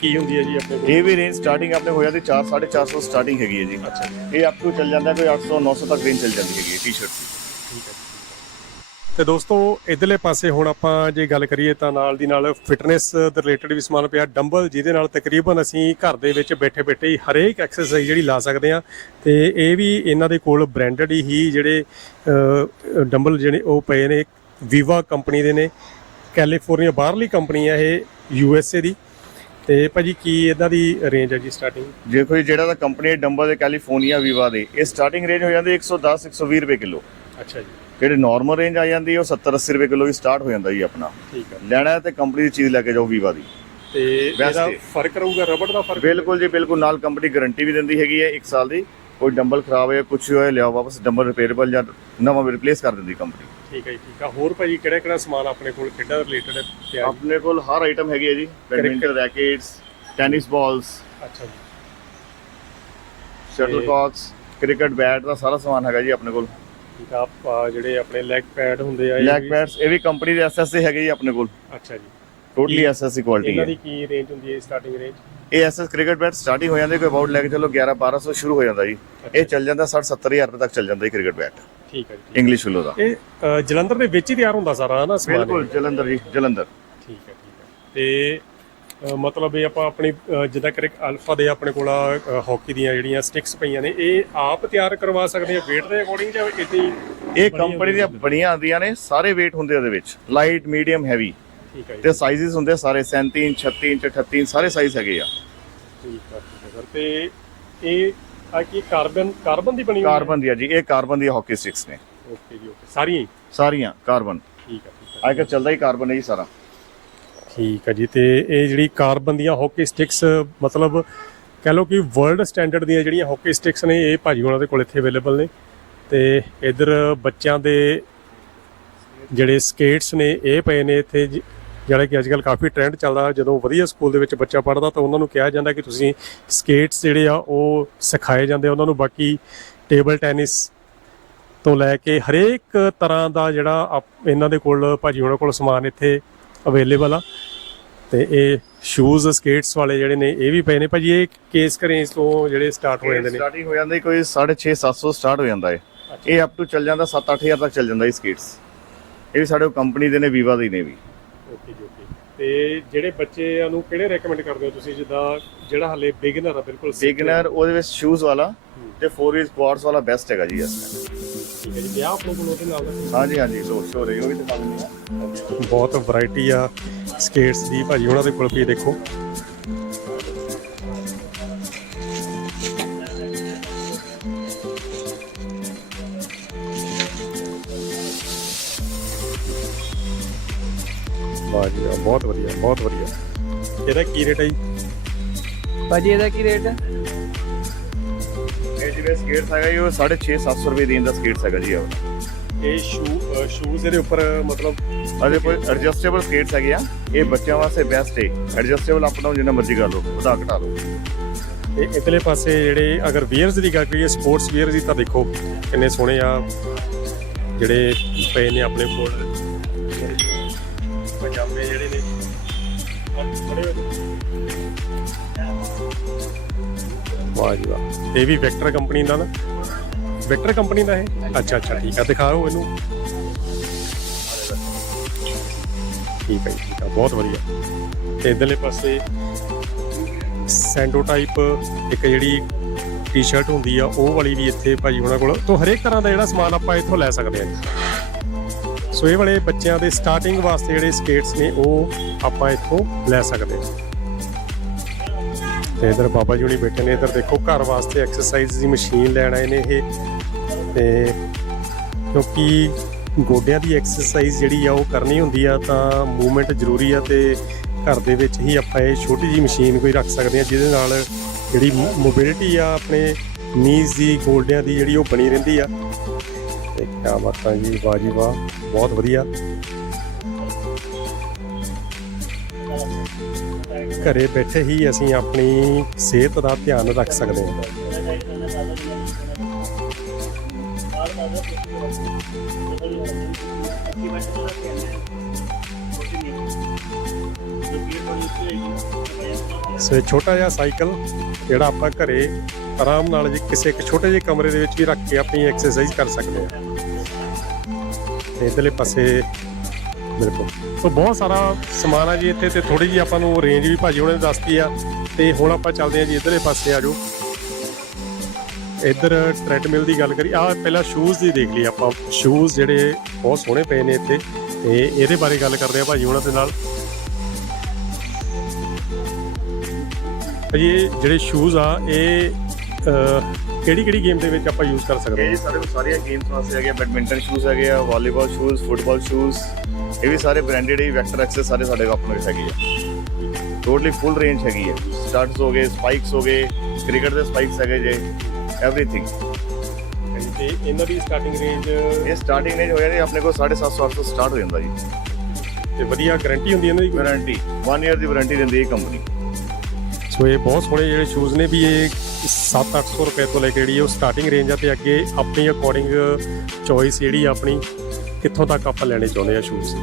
ਕੀ ਹੁੰਦੀ ਹੈ ਜੀ ਆਪਣੇ ਕੋਲ? ਇਹ ਵੀ ਰੇਂਜ ਸਟਾਰਟਿੰਗ ਆਪਣੇ ਹੋ ਜਾਂਦੀ 4 450 ਸਟਾਰਟਿੰਗ ਹੈਗੀ ਹੈ ਜੀ। ਅੱਛਾ। ਇਹ ਅਪ ਟੂ ਚੱਲ ਜਾਂਦਾ ਕੋਈ 800 900 ਤੱਕ ਰੇਂਜ ਚੱਲ ਜਾਂਦੀ ਹੈਗੀ ਟੀ-ਸ਼ਰਟ ਦੀ। ਤੇ ਦੋਸਤੋ ਇਧਰਲੇ ਪਾਸੇ ਹੁਣ ਆਪਾਂ ਜੇ ਗੱਲ ਕਰੀਏ ਤਾਂ ਨਾਲ ਦੀ ਨਾਲ ਫਿਟਨੈਸ ਦੇ ਰਿਲੇਟਡ ਵੀ ਸਮਾਨ ਪਿਆ ਡੰਬਲ ਜਿਹਦੇ ਨਾਲ ਤਕਰੀਬਨ ਅਸੀਂ ਘਰ ਦੇ ਵਿੱਚ ਬੈਠੇ ਬੈਠੇ ਹੀ ਹਰੇਕ ਐਕਸਰਸਾਈਜ਼ ਜਿਹੜੀ ਲਾ ਸਕਦੇ ਆ ਤੇ ਇਹ ਵੀ ਇਹਨਾਂ ਦੇ ਕੋਲ ਬ੍ਰਾਂਡਡ ਹੀ ਜਿਹੜੇ ਡੰਬਲ ਜਿਹੜੇ ਉਹ ਪਏ ਨੇ ਵੀਵਾ ਕੰਪਨੀ ਦੇ ਨੇ। ਕੈਲੀਫੋਰਨੀਆ ਬਾਹਰਲੀ ਕੰਪਨੀ ਆ ਇਹ ਯੂ ਐਸ ਏ ਦੀ। ਤੇ ਭਾਜੀ ਕੀ ਇਹਨਾਂ ਦੀ ਰੇਂਜ ਹੈ ਜੀ ਸਟਾਰਟਿੰਗ ਜੇ ਕੋਈ ਜਿਹੜਾ ਤਾਂ ਕੰਪਨੀ ਡੰਬਲ ਦੇ ਕੈਲੀਫੋਰਨੀਆ ਵੀਵਾ ਦੇ ਇਹ ਸਟਾਰਟਿੰਗ ਰੇਂਜ ਹੋ ਜਾਂਦੀ 110 120 ਰੁਪਏ ਕਿਲੋ। ਅੱਛਾ ਜੀ। ਜਿਹੜੇ ਨਾਰਮਲ ਰੇਂਜ ਆ ਜਾਂਦੀ ਹੈ ਉਹ 70 80 ਰੁਪਏ ਕਿਲੋ ਹੀ ਸਟਾਰਟ ਹੋ ਜਾਂਦਾ ਜੀ ਆਪਣਾ। ਠੀਕ ਹੈ। ਲੈਣਾ ਹੈ ਤੇ ਕੰਪਨੀ ਦੀ ਚੀਜ਼ ਲੈ ਕੇ ਜਾਓ ਵੀਵਾ ਦੀ। ਤੇ ਇਹਦਾ ਹੈ। ਫ਼ਰਕ ਰਹੂਗਾ ਰਬੜ ਦਾ ਫ਼ਰਕ? ਬਿਲਕੁਲ ਜੀ ਬਿਲਕੁਲ। ਨਾਲ ਕੰਪਨੀ ਗਾਰੰਟੀ ਵੀ ਦਿੰਦੀ ਹੈਗੀ ਹੈ 1 ਸਾਲ ਦੀ। ਕੋਈ ਡੰਬਲ ਖਰਾਬ ਹੋਇਆ ਕੁਝ ਹੋਇਆ ਲਿਆਓ ਵਾਪਸ ਡੰਬਲ ਰਿਪੇਅਰੇਬਲ ਜਾਂ ਨਵਾਂ ਰਿਪਲੇਸ ਕਰ ਦਿੰਦੀ ਕੰਪਨੀ ਠੀਕ ਹੈ ਜੀ, ਠੀਕ ਆ। ਹੋਰ ਭਾਜੀ ਕਿਹੜਾ ਕਿਹੜਾ ਸਮਾਨ ਆਪਣੇ ਕੋਲ ਖੇਡਾਂ ਰਿਲੇਟਡ ਜੀ? ਆਪਣੇ ਕੋਲ ਹਰ ਆਈਟਮ ਹੈਗੀ ਹੈ ਜੀ। ਬੈਡਮਿੰਟਨ ਰੈਕੇਟਸ ਟੈਨਿਸ ਬਾਲਸ ਅੱਛਾ ਜੀ। ਸ਼ਟਲਕੌਕਸ ਕ੍ਰਿਕਟ ਬੈਟ ਦਾ ਸਾਰਾ ਸਮਾਨ ਹੈਗਾ ਜੀ ਆਪਣੇ ਕੋਲ। ਠੀਕ ਆ ਆਹ ਜਿਹੜੇ ਆਪਣੇ ਲੈਗ ਪੈਡ ਹੁੰਦੇ ਆ ਇਹ ਲੈਗ ਪੈਡਸ ਇਹ ਵੀ ਕੰਪਨੀ ਦੇ ਐਸਐਸ ਦੇ ਹੈਗੇ ਜੀ ਆਪਣੇ ਕੋਲ। ਅੱਛਾ ਜੀ। ਟੋਟਲੀ ਐਸਐਸ ਕੁਆਲਿਟੀ ਇਹਨਾਂ ਹੈ। ਦੀ ਕੀ ਰੇਂਜ ਹੁੰਦੀ ਹੈ ਸਟਾਰਟਿੰਗ ਰੇਂਜ ਇਹ ਐਸਐਸ ਕ੍ਰਿਕਟ ਬੈਟ ਸਟਾਰਟਿੰਗ ਹੋ ਜਾਂਦੇ ਕੋਈ ਅਬਾਊਟ ਲੈ ਕੇ ਚਲੋ 11 1200 ਸ਼ੁਰੂ ਹੋ ਜਾਂਦਾ ਜੀ। ਇਹ ਚੱਲ ਜਾਂਦਾ 60 70000 ਰੁਪਏ ਤੱਕ ਚੱਲ ਜਾਂਦਾ ਜੀ ਕ੍ਰਿਕਟ ਬੈਟ ਠੀਕ ਹੈ ਜੀ ਇੰਗਲਿਸ਼ ਫਿਲੋ ਦਾ। ਇਹ ਜਲੰਧਰ ਦੇ ਵਿੱਚ ਹੀ ਤਿਆਰ ਹੁੰਦਾ ਸਾਰਾ ਹਨਾ ਸਮਾਨ? ਬਿਲਕੁਲ ਜਲੰਧਰ ਜੀ ਜਲੰਧਰ। ਠੀਕ ਹੈ ਠੀਕ ਹੈ। ਤੇ ਮਤਲਬ ਇਹ ਆਪਾਂ ਆਪਣੀ ਜਿੱਦਾਂ ਕਰੇ ਅਲਫਾ ਦੇ ਆਪਣੇ ਕੋਲ ਹਾਕੀ ਦੀਆਂ ਜਿਹੜੀਆਂ ਸਟਿਕਸ ਪਈਆਂ ਨੇ ਇਹ ਆਪ ਤਿਆਰ ਕਰਵਾ ਸਕਦੇ ਆ weight ਦੇ ਅਕੋਰਡਿੰਗ ਜਾਂ ਇੱਥੇ ਹੀ ਇਹ ਕੰਪਨੀ ਦੀਆਂ ਬਣੀਆਂ ਆਉਂਦੀਆਂ ਨੇ ਸਾਰੇ weight ਹੁੰਦੇ ਉਹਦੇ ਵਿੱਚ ਲਾਈਟ ਮੀਡੀਅਮ ਹੈਵੀ ਠੀਕ ਹੈ ਤੇ ਸਾਈਜ਼ਸ ਹੁੰਦੇ ਸਾਰੇ 37 ਇੰਚ 36 ਇੰਚ 38 ਇੰਚ ਸਾਰੇ ਸਾਈਜ਼ ਹੈਗੇ ਆ। ਠੀਕ ਹੈ ਸਰ ਤੇ ਇਹ ਆ ਕੀ ਕਾਰਬਨ ਕਾਰਬਨ ਦੀ ਬਣੀ ਹੋਈ ਕਾਰਬਨ ਦੀ ਆ ਜੀ ਇਹ ਕਾਰਬਨ ਦੀ ਹਾਕੀ ਸਟਿਕਸ ਨੇ। ਓਕੇ ਜੀ ਓਕੇ ਸਾਰੀਆਂ? ਸਾਰੀਆਂ ਕਾਰਬਨ ਠੀਕ ਹੈ ਠੀਕ ਹੈ ਅੱਜ ਚੱਲਦਾ ਹੀ ਕਾਰਬਨ ਹੈ ਜੀ ਸਾਰਾ। ਠੀਕ ਹੈ ਜੀ, ਤੇ ਇਹ ਜਿਹੜੀ ਕਾਰਬਨ ਦੀਆਂ ਹਾਕੀ ਸਟਿਕਸ ਮਤਲਬ ਕਹਿ ਲਓ ਕਿ ਵਰਲਡ ਸਟੈਂਡਰਡ ਦੀਆਂ ਜਿਹੜੀਆਂ ਹਾਕੀ ਸਟਿਕਸ ਨੇ, ਇਹ ਭਾਜੀ ਉਹਨਾਂ ਦੇ ਕੋਲ ਇੱਥੇ ਅਵੇਲੇਬਲ ਨੇ। ਤੇ ਇਧਰ ਬੱਚਿਆਂ ਦੇ ਜਿਹੜੇ ਸਕੇਟਸ ਨੇ, ਇਹ ਪਏ ਨੇ ਇੱਥੇ ਜਿਹੜਾ ਕਿ ਅੱਜਕੱਲ ਕਾਫੀ ਟ੍ਰੈਂਡ ਚੱਲਦਾ, ਜਦੋਂ ਵਧੀਆ ਸਕੂਲ ਦੇ ਵਿੱਚ ਬੱਚਾ ਪੜ੍ਹਦਾ, ਤਾਂ ਉਹਨਾਂ ਨੂੰ ਕਿਹਾ ਜਾਂਦਾ ਕਿ ਤੁਸੀਂ ਸਕੇਟਸ ਜਿਹੜੇ ਆ, ਉਹ ਸਿਖਾਏ ਜਾਂਦੇ ਉਹਨਾਂ ਨੂੰ। ਬਾਕੀ ਟੇਬਲ ਟੈਨਿਸ ਤੋਂ ਲੈ ਕੇ ਹਰੇਕ ਤਰ੍ਹਾਂ ਦਾ ਜਿਹੜਾ ਆਪ- ਇਹਨਾਂ ਦੇ ਕੋਲ, ਭਾਜੀ ਉਹਨਾਂ ਕੋਲ ਸਮਾਨ ਇੱਥੇ ਅਵੇਲੇਬਲ ਆ। ਤੇ ਇਹ ਸ਼ੂਜ਼ ਸਕੇਟਸ ਵਾਲੇ ਜਿਹੜੇ ਨੇ ਇਹ ਵੀ ਪਏ ਨੇ। ਭਾਜੀ ਇਹ ਕੇਸ ਕਰੇਂਜ ਤੋਂ ਜਿਹੜੇ ਸਟਾਰਟ ਹੋ ਜਾਂਦੇ ਨੇ। ਸਟਾਰਟਿੰਗ ਹੋ ਜਾਂਦੀ ਕੋਈ 6.5 700 ਸਟਾਰਟ ਹੋ ਜਾਂਦਾ ਹੈ ਇਹ ਅਪ ਟੂ ਚੱਲ ਜਾਂਦਾ 7-8000 ਤੱਕ ਚੱਲ ਜਾਂਦਾ ਇਹ ਸਕੇਟਸ ਇਹ ਵੀ ਸਾਡੇ ਕੰਪਨੀ ਦੇ ਨੇ ਵੀਵਾ ਦੇ ਨੇ ਵੀ। ਓਕੇ ਜੀ ਓਕੇ ਤੇ ਜਿਹੜੇ ਬੱਚਿਆਂ ਨੂੰ ਕਿਹੜੇ ਰეკਮੈਂਡ ਕਰਦੇ ਹੋ ਤੁਸੀਂ? ਜਿੱਦਾਂ ਜਿਹੜਾ ਹਲੇ ਬਿਗਨਰ ਆ ਬਿਲਕੁਲ। ਬਿਗਨਰ ਉਹਦੇ ਵਿੱਚ ਸ਼ੂਜ਼ ਵਾਲਾ ਤੇ 4 ਵੀਲ ਕੁਆਡਸ ਵਾਲਾ ਬੈਸਟ ਹੈਗਾ ਜੀ ਇਸ ਠੀਕ ਹੈ ਜੀ ਵਿਆਹ ਆਪਣੇ ਕੋਲ ਉਹਦੇ ਨਾਲ ਦਾ ਹਾਂਜੀ ਹਾਂਜੀ ਲੋ ਸ਼ੋ ਰਹੀ ਉਹ ਵੀ ਦਿਖਾ ਦਿੰਦੇ ਆ। ਬਹੁਤ ਵੈਰਾਈਟੀ ਆ ਸਕੇਟਸ ਦੀ ਭਾਜੀ ਉਹਨਾਂ ਦੇ ਕੋਲ ਵੀ ਦੇਖੋ। ਵਾਹ ਜੀ ਵਾਹ, ਬਹੁਤ ਵਧੀਆ ਬਹੁਤ ਵਧੀਆ। ਇਹਦਾ ਕੀ ਰੇਟ ਹੈ ਜੀ? ਭਾਜੀ ਇਹਦਾ ਕੀ ਰੇਟ ਹੈ ਜਿਵੇਂ ਸਕੇਟਸ ਹੈਗਾ ਜੀ ਉਹ 6.5 700 ਰੁਪਏ ਦੀ ਦਾ ਸਕੇਟਸ ਹੈਗਾ ਜੀ ਉਹ ਇਹ ਸ਼ੂ ਸ਼ੂਜ਼ ਇਹਦੇ ਉੱਪਰ ਮਤਲਬ ਅਜੇ ਕੋਈ ਐਡਜਸਟੇਬਲ ਸਕੇਟਸ ਹੈਗੇ ਆ। ਇਹ ਬੱਚਿਆਂ ਵਾਸਤੇ ਬੈਸਟ ਹੈ ਐਡਜਸਟੇਬਲ ਅਪ ਡਾਊਨ ਜਿੰਨਾ ਮਰਜ਼ੀ ਕਰ ਲਓ ਵਧਾ ਘਟਾ ਲਓ। ਤੇ ਇਧਰਲੇ ਪਾਸੇ ਜਿਹੜੇ ਅਗਰ ਵੀਅਰਸ ਦੀ ਗੱਲ ਕਰੀਏ ਸਪੋਰਟਸ ਵੀਅਰਸ ਦੀ ਤਾਂ ਦੇਖੋ ਕਿੰਨੇ ਸੋਹਣੇ ਆ ਜਿਹੜੇ ਪਏ ਨੇ ਆਪਣੇ ਕੋਲ। ਵਾਹ ਜੀ ਵਾਹ। ਇਹ ਵੀ ਵੈਕਟਰ ਕੰਪਨੀ ਦਾ ਨਾ ਵੈਕਟਰ ਕੰਪਨੀ ਦਾ ਇਹ? ਅੱਛਾ ਅੱਛਾ ਠੀਕ ਆ ਦਿਖਾਓ ਇਹਨੂੰ। ਠੀਕ ਹੈ ਜੀ, ਠੀਕ ਆ ਬਹੁਤ ਵਧੀਆ। ਤੇ ਇਧਰਲੇ ਪਾਸੇ ਸੈਂਡੋ ਟਾਈਪ ਇੱਕ ਜਿਹੜੀ ਟੀ-ਸ਼ਰਟ ਹੁੰਦੀ ਆ ਉਹ ਵਾਲੀ ਵੀ ਇੱਥੇ ਭਾਜੀ ਉਹਨਾਂ ਕੋਲ। ਤੋਂ ਹਰੇਕ ਤਰ੍ਹਾਂ ਦਾ ਜਿਹੜਾ ਸਮਾਨ ਆਪਾਂ ਇੱਥੋਂ ਲੈ ਸਕਦੇ ਹਾਂ ਸੋ ਇਹ ਵਾਲੇ ਬੱਚਿਆਂ ਦੇ ਸਟਾਰਟਿੰਗ ਵਾਸਤੇ ਜਿਹੜੇ ਸਕੇਟਸ ਨੇ ਉਹ ਆਪਾਂ ਇੱਥੋਂ ਲੈ ਸਕਦੇ ਹਾਂ ਤੇ ਇਧਰ ਬਾਬਾ ਜੀ ਹੁਣੀ ਬੈਠੇ ਨੇ। ਇਧਰ ਦੇਖੋ ਘਰ ਵਾਸਤੇ ਐਕਸਰਸਾਈਜ਼ ਦੀ ਮਸ਼ੀਨ ਲੈਣ ਆਏ ਨੇ ਇਹ। ਤੇ ਕਿਉਂਕਿ ਗੋਡਿਆਂ ਦੀ ਐਕਸਰਸਾਈਜ਼ ਜਿਹੜੀ ਆ ਉਹ ਕਰਨੀ ਹੁੰਦੀ ਆ ਤਾਂ ਮੂਵਮੈਂਟ ਜ਼ਰੂਰੀ ਆ ਤੇ ਘਰ ਦੇ ਵਿੱਚ ਹੀ ਆਪਾਂ ਇਹ ਛੋਟੀ ਜੀ ਮਸ਼ੀਨ ਕੋਈ ਰੱਖ ਸਕਦੇ ਆ ਜਿਹਦੇ ਨਾਲ ਜਿਹੜੀ ਮੋਬਿਲਿਟੀ ਆ ਆਪਣੇ ਨੀਜ਼ ਦੀ, ਗੋਡਿਆਂ ਦੀ ਜਿਹੜੀ ਉਹ ਬਣੀ ਰਹਿੰਦੀ ਆ। ਤੇ ਕਿਆ ਬਾਤਾਂ ਜੀ, ਵਾਹ ਜੀ ਵਾਹ, ਬਹੁਤ ਵਧੀਆ। ਘਰੇ ਬੈਠੇ ਹੀ ਅਸੀਂ ਆਪਣੀ ਸਿਹਤ ਦਾ ਧਿਆਨ ਰੱਖ ਸਕਦੇ ਹਾਂ। ਸੋ ਛੋਟਾ ਜਿਹਾ ਸਾਈਕਲ, ਜਿਹੜਾ ਆਪਾਂ ਘਰੇ ਆਰਾਮ ਨਾਲ ਜੀ ਕਿਸੇ ਇੱਕ ਛੋਟੇ ਜਿਹੇ ਕਮਰੇ ਦੇ ਵਿੱਚ ਵੀ ਰੱਖ ਕੇ ਆਪਣੀ ਐਕਸਰਸਾਈਜ਼ ਕਰ ਸਕਦੇ ਹਾਂ। ਤੇ ਇਧਰਲੇ ਪਾਸੇ, ਬਿਲਕੁਲ। ਸੋ ਬਹੁਤ ਸਾਰਾ ਸਮਾਨ ਆ ਜੀ ਇੱਥੇ ਤੇ ਥੋੜੀ ਜੀ ਆਪਾਂ ਨੂੰ ਰੇਂਜ ਵੀ ਭਾਜੀ ਉਹਨੇ ਦੱਸਤੀ ਆ ਤੇ ਹੁਣ ਆਪਾਂ ਚੱਲਦੇ ਆ ਜੀ ਇਧਰਲੇ ਪਾਸੇ ਆ ਜਾਓ। ਇੱਧਰ ਟ੍ਰੈਡਮਿਲ ਦੀ ਗੱਲ ਕਰੀ ਆ ਪਹਿਲਾਂ ਸ਼ੂਜ਼ ਦੀ ਦੇਖ ਲਈ ਆਪਾਂ। ਸ਼ੂਜ਼ ਜਿਹੜੇ ਬਹੁਤ ਸੋਹਣੇ ਪਏ ਨੇ ਇੱਥੇ ਤੇ ਇਹਦੇ ਬਾਰੇ ਗੱਲ ਕਰਦੇ ਆ ਭਾਜੀ ਉਹਨਾਂ ਦੇ ਨਾਲ। ਭਾਜੀ, ਇਹ ਜਿਹੜੇ ਸ਼ੂਜ਼ ਆ, ਇਹ ਕਿਹੜੀ ਕਿਹੜੀ ਗੇਮ ਦੇ ਵਿੱਚ ਆਪਾਂ ਯੂਜ਼ ਕਰ ਸਕਦੇ ਹਾਂ? ਜੀ ਸਾਡੇ ਕੋਲ ਸਾਰੀਆਂ ਗੇਮਸ ਵਾਸਤੇ ਹੈਗੇ ਬੈਡਮਿੰਟਨ ਸ਼ੂਜ਼ ਹੈਗੇ ਆ ਵਾਲੀਬਾਲ ਸ਼ੂਜ਼ ਫੁੱਟਬਾਲ ਸ਼ੂਜ਼ ਇਹ ਵੀ ਸਾਰੇ ਬ੍ਰਾਂਡਡ ਹੀ ਵੈਕਟਰ ਐਕਸੈਸ ਸਾਰੇ ਸਾਡੇ ਕੋਲ ਆਪਣੇ ਹੈਗੇ ਆ। ਟੋਟਲੀ ਫੁੱਲ ਰੇਂਜ ਹੈਗੀ ਹੈ ਸਟੱਡਸ ਹੋ ਗਏ ਸਪਾਈਕਸ ਹੋ ਗਏ ਕ੍ਰਿਕਟ ਦੇ ਸਪਾਈਕਸ ਹੈਗੇ ਜੇ ਐਵਰੀਥਿੰਗ ਤੇ ਇਹਨਾਂ ਦੀ ਸਟਾਰਟਿੰਗ ਰੇਂਜ ਇਹ ਸਟਾਰਟਿੰਗ ਰੇਂਜ ਹੋ ਜਾਂਦੀ ਆਪਣੇ ਕੋਲ 750 800 ਤੋਂ ਸਟਾਰਟ ਹੋ ਜਾਂਦਾ ਜੀ। ਤੇ ਵਧੀਆ ਗਾਰੰਟੀ ਹੁੰਦੀ ਹੈ ਇਹਨਾਂ ਦੀ ਵਾਰੰਟੀ 1 ਇਅਰ ਦੀ ਵਾਰੰਟੀ ਦਿੰਦੀ ਹੈ ਕੰਪਨੀ ਸੋ ਇਹ ਬਹੁਤ ਸੋਹਣੇ ਜਿਹੜੇ ਸ਼ੂਜ਼ ਨੇ ਵੀ ਇਹ 7-800 ਰੁਪਏ ਤੋਂ ਲੈ ਕੇ ਜਿਹੜੀ ਉਹ ਸਟਾਰਟਿੰਗ ਰੇਂਜ ਆ ਤੇ ਅੱਗੇ ਆਪਣੀ ਅਕੋਰਡਿੰਗ ਚੋਇਸ ਜਿਹੜੀ ਆਪਣੀ ਕਿੱਥੋਂ ਤੱਕ ਆਪਾਂ ਲੈਣੇ ਚਾਹੁੰਦੇ ਆ ਸ਼ੂਜ਼